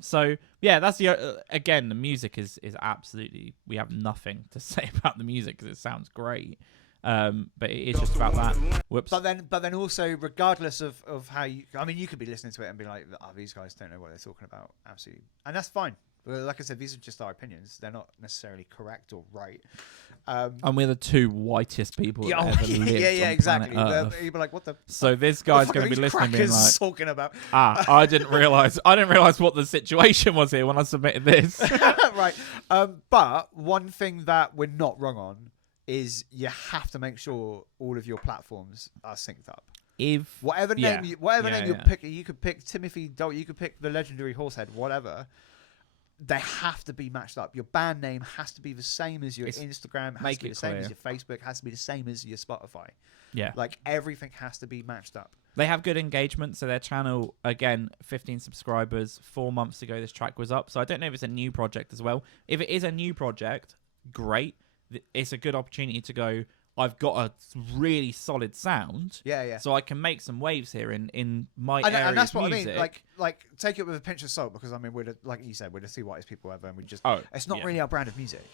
So yeah, that's again, the music is absolutely. We have nothing to say about the music because it sounds great. But it is just about that. Whoops. But then also, regardless of how you, I mean, you could be listening to it and be like, "Oh, these guys don't know what they're talking about." Absolutely, and that's fine. But like I said, these are just our opinions. They're not necessarily correct or right. And we're the two whitest people Yeah, that ever lived yeah, on exactly. planet Earth. You'd be like, what the? So this What guy's the fuck going are to be these listening, being crackers like, talking about? I didn't realize what the situation was here when I submitted this. Right. But one thing that we're not wrong on is you have to make sure all of your platforms are synced up. If Whatever yeah. name, Yeah, you're yeah. picking, you could pick Timothy Doe, you could pick the legendary Horsehead, whatever. They have to be matched up. Your band name has to be the same as your Instagram, has make to be it the same as clear. your Facebook, has to be the same as your Spotify. Yeah. Like everything has to be matched up. They have good engagement, so their channel, again, 15 subscribers. 4 months ago, this track was up. So I don't know if it's a new project as well. If it is a new project, great. It's a good opportunity to go, I've got a really solid sound. Yeah. So I can make some waves here in my And area that's of what music. I mean. Like take it with a pinch of salt, because I mean, like you said, we're the two whitest people ever, and we just it's not really our brand of music.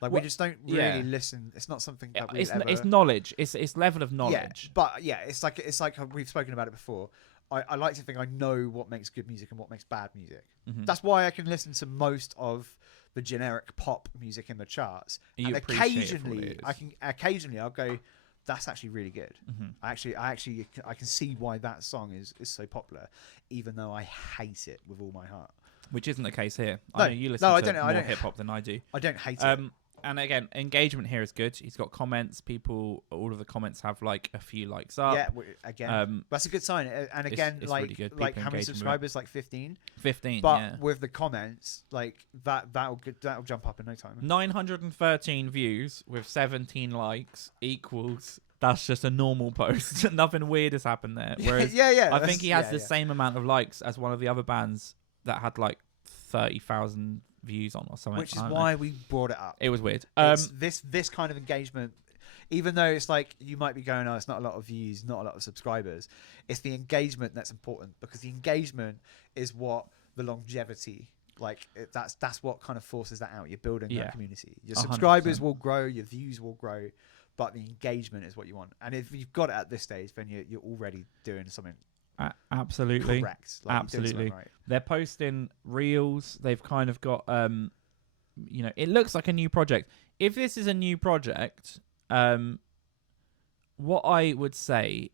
Like we just don't really listen. It's not something that we ever. It's knowledge. It's level of knowledge. Yeah, but yeah, it's like we've spoken about it before. I like to think I know what makes good music and what makes bad music. Mm-hmm. That's why I can listen to most of the generic pop music in the charts. You And appreciate it for what it occasionally I'll go, that's actually really good. Mm-hmm. I can see why that song is so popular, even though I hate it with all my heart. Which isn't the case here. No, I know you listen no, I to don't know, I more don't- hip hop than I do. I don't hate it. And again, engagement here is good. He's got comments. All of the comments have like a few likes up. Yeah, again, that's a good sign. And again, it's like really good. like People how many engaging with it. subscribers? Like 15. 15, But yeah. with the comments, like that'll jump up in no time. 913 views with 17 likes equals that's just a normal post. Nothing weird has happened there. Whereas yeah, I think he has the same amount of likes as one of the other bands that had like 30,000 views on or something. Which is I don't why know. we brought it up. It was weird. It's this kind of engagement, even though it's like you might be going, it's not a lot of views, not a lot of subscribers. It's the engagement that's important, because the engagement is what the longevity. That's what kind of forces that out. You're building that community. Your 100%. subscribers will grow, your views will grow, but the engagement is what you want. And if you've got it at this stage, then you're already doing something absolutely correct. Like, you're doing something absolutely. right. They're posting reels. They've kind of got it looks like a new project. If this is a new project, what I would say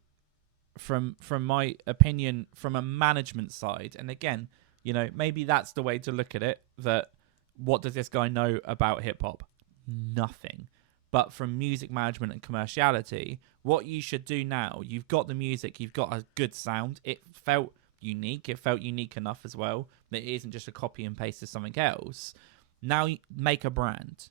from my opinion from a management side, and again, maybe that's the way to look at it, that what does this guy know about hip hop? Nothing. But from music management and commerciality, what you should do now, you've got the music, you've got a good sound. It felt unique. It felt unique enough as well that it isn't just a copy and paste of something else. Now make a brand.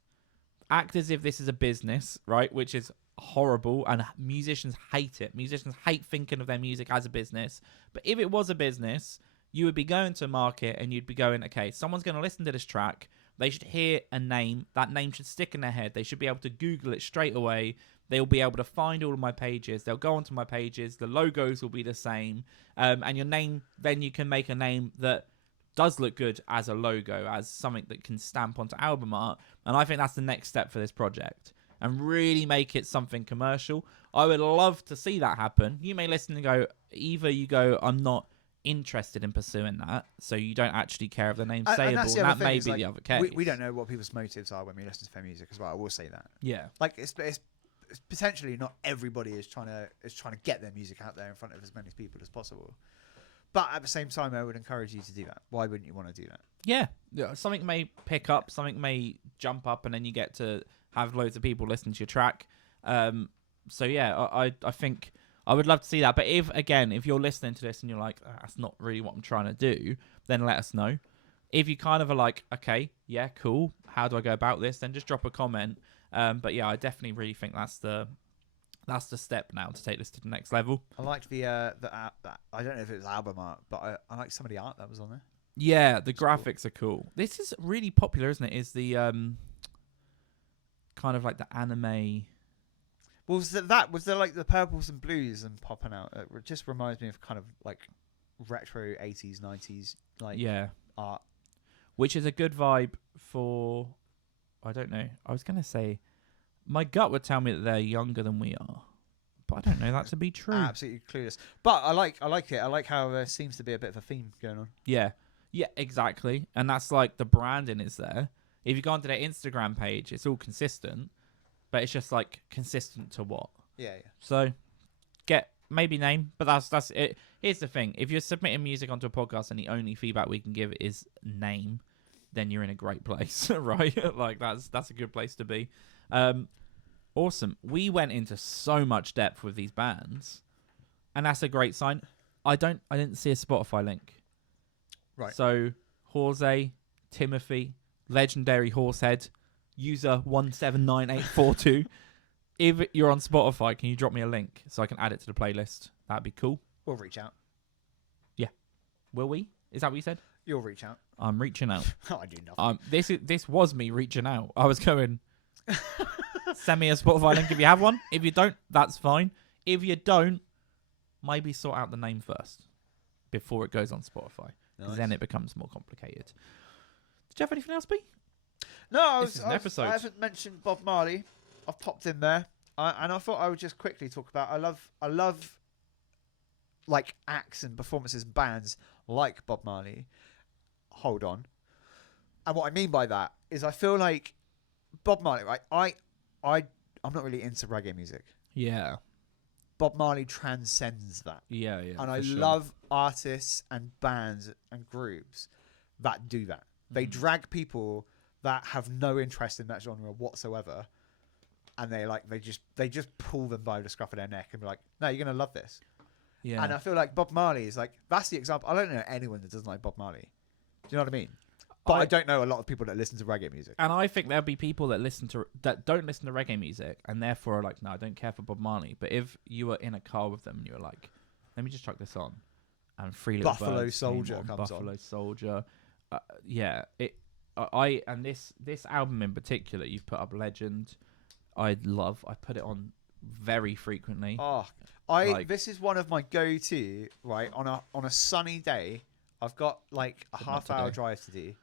Act as if this is a business, right? Which is horrible, and musicians hate it. Musicians hate thinking of their music as a business. But if it was a business, you would be going to market and you'd be going, okay, someone's going to listen to this track. They should hear a name. That name should stick in their head. They should be able to Google it straight away. They'll be able to find all of my pages. They'll go onto my pages. The logos will be the same. And your name, then you can make a name that does look good as a logo, as something that can stamp onto album art. And I think that's the next step for this project. And really make it something commercial. I would love to see that happen. You may listen and go, I'm not interested in pursuing that, so you don't actually care if the name's sayable, and that may be the other case. We don't know what people's motives are when we listen to their music as well. I will say that. Yeah, like it's potentially not everybody is trying to get their music out there in front of as many people as possible. But at the same time, I would encourage you to do that. Why wouldn't you want to do that? Yeah, something may pick up, something may jump up, and then you get to have loads of people listen to your track. So yeah, I think I would love to see that. But if you're listening to this and you're like, that's not really what I'm trying to do, then let us know. If you kind of are like, okay, yeah, cool, how do I go about this? Then just drop a comment. But yeah, I definitely really think that's the step now to take this to the next level. I liked the I don't know if it was album art, but I liked some of the art that was on there. Yeah, the graphics are cool. This is really popular, isn't it? Is the kind of like the anime. Well, was there like the purples and blues and popping out? It just reminds me of kind of like retro 80s, 90s like art. Which is a good vibe for, I don't know. I was going to say, my gut would tell me that they're younger than we are. But I don't know that to be true. Absolutely clueless. But I like it. I like how there seems to be a bit of a theme going on. Yeah. Yeah, exactly. And that's like the branding is there. If you go onto their Instagram page, it's all consistent, but it's just like consistent to what? Yeah. So get maybe name, but that's it. Here's the thing: if you're submitting music onto a podcast and the only feedback we can give is name, then you're in a great place, right? Like that's a good place to be. Awesome. We went into so much depth with these bands, and that's a great sign. I didn't see a Spotify link. Right. So Horzay, Timothy, legendary Horsehead, user 179842. If you're on Spotify, can you drop me a link so I can add it to the playlist? That'd be cool. We'll reach out. Will we? Is that what you said? You'll reach out. I'm reaching out. I do nothing. This was me reaching out. I was going, send me a Spotify link if you have one. If you don't, that's fine. If you don't, maybe sort out the name first before it goes on Spotify. Because then it becomes more complicated. Did you have anything else, B? No, This is an episode. I haven't mentioned Bob Marley. I've popped in there, and I thought I would just quickly talk about. I love like acts and performances, bands like Bob Marley. Hold on, and what I mean by that is I feel like Bob Marley. Right, I'm not really into reggae music. Yeah. Bob Marley transcends that. Yeah. And I love artists and bands and groups that do that. They drag people that have no interest in that genre whatsoever, and they just pull them by the scruff of their neck and be like, "No, you're gonna love this." Yeah. And I feel like Bob Marley is like that's the example. I don't know anyone that doesn't like Bob Marley. Do you know what I mean? But I don't know a lot of people that listen to reggae music. And I think there'll be people that don't listen to reggae music and therefore are like, no, I don't care for Bob Marley. But if you were in a car with them and you were like, let me just chuck this on, and Three Little Buffalo Birds Soldier came on, comes Buffalo on. Soldier, yeah. And this album in particular, you've put up Legend. I put it on very frequently. Oh, this is one of my go-to, right? On a sunny day, I've got like a half-hour drive to do.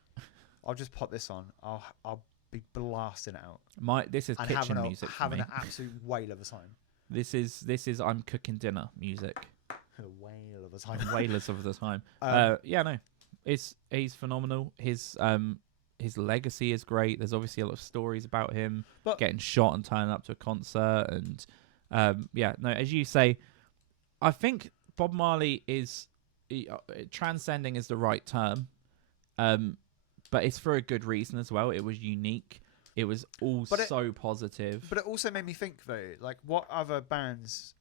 I'll just pop this on. I'll be blasting it out. This is and kitchen music. having an absolute whale of a time. This is I'm cooking dinner music. A whale of a time. Whalers of the time. He's phenomenal. His legacy is great. There's obviously a lot of stories about him getting shot and turning up to a concert, and as you say, I think Bob Marley is transcending is the right term, but it's for a good reason as well. It was unique. It was all so positive. But it also made me think though, like what other bands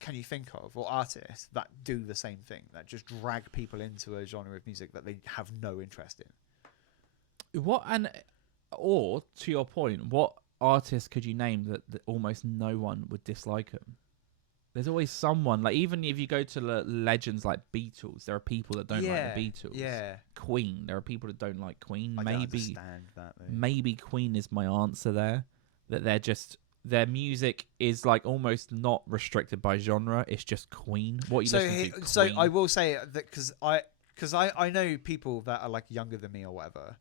can you think of or artists that do the same thing, that just drag people into a genre of music that they have no interest in? Or to your point, what artists could you name that almost no one would dislike them? There's always someone, like even if you go to legends like Beatles, there are people that don't like the Beatles. Yeah. Queen, there are people that don't like Queen. I don't understand that though. Maybe Queen is my answer there. That their music is like almost not restricted by genre. It's just Queen. What you listen to? Queen. So I will say that because I know people that are like younger than me or whatever,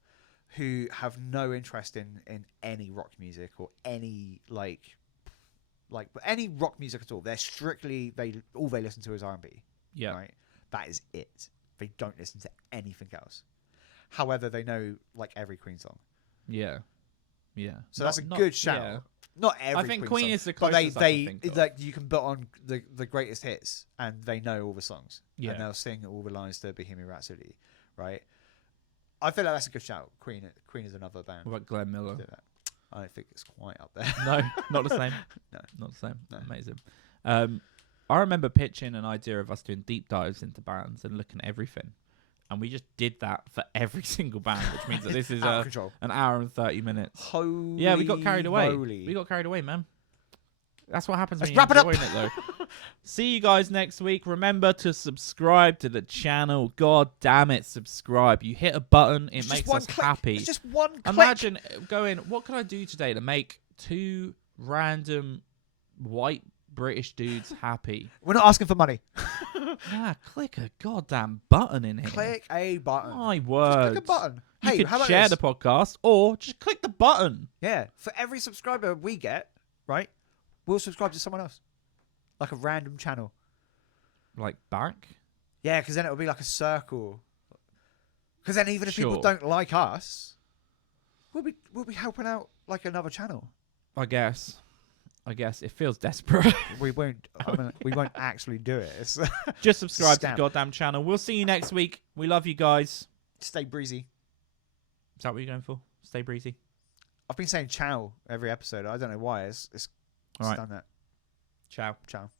who have no interest in any rock music or any like any rock music at all. They're strictly all they listen to is R&B. Yeah. Right. That is it. They don't listen to anything else. However, they know like every Queen song. Yeah. Yeah. So that's a good shout. Yeah. Not every. I think Queen Queen song, is the but closest I can think of. like you can put on the greatest hits and they know all the songs. Yeah. And they'll sing all the lines to Bohemian Rhapsody, right? I feel like that's a good shout. Queen is another band. What about Glenn Miller? Do that. I don't think it's quite up there. No, not the same. No. Not the same. No. Amazing. I remember pitching an idea of us doing deep dives into bands and looking at everything. And we just did that for every single band, which means that this is Out of control. an hour and 30 minutes. Holy Yeah, we got carried away. moly. We got carried away, man. That's what happens Let's when you're wrap it up. enjoying it, though. See you guys next week. Remember to subscribe to the channel. God damn it, subscribe. You hit a button, it It's makes just one us click. happy. It's just one click. Imagine going, what can I do today to make two random white British dudes happy? We're not asking for money. Click a goddamn button in here. Click a button. My Just word. click a button. You Hey, could how about share this? the podcast or just click the button. Yeah, for every subscriber we get, right, we'll subscribe to someone else, like a random channel. Like back? Yeah, because then it'll be like a circle. Because then even if people Sure. don't like us, we'll be helping out like another channel. I guess it feels desperate. We won't. We won't actually do it. It's Just subscribe to Scam. the goddamn channel. We'll see you next week. We love you guys. Stay breezy. Is that what you're going for? Stay breezy. I've been saying ciao every episode. I don't know why. It's All right. done that. Ciao. Ciao.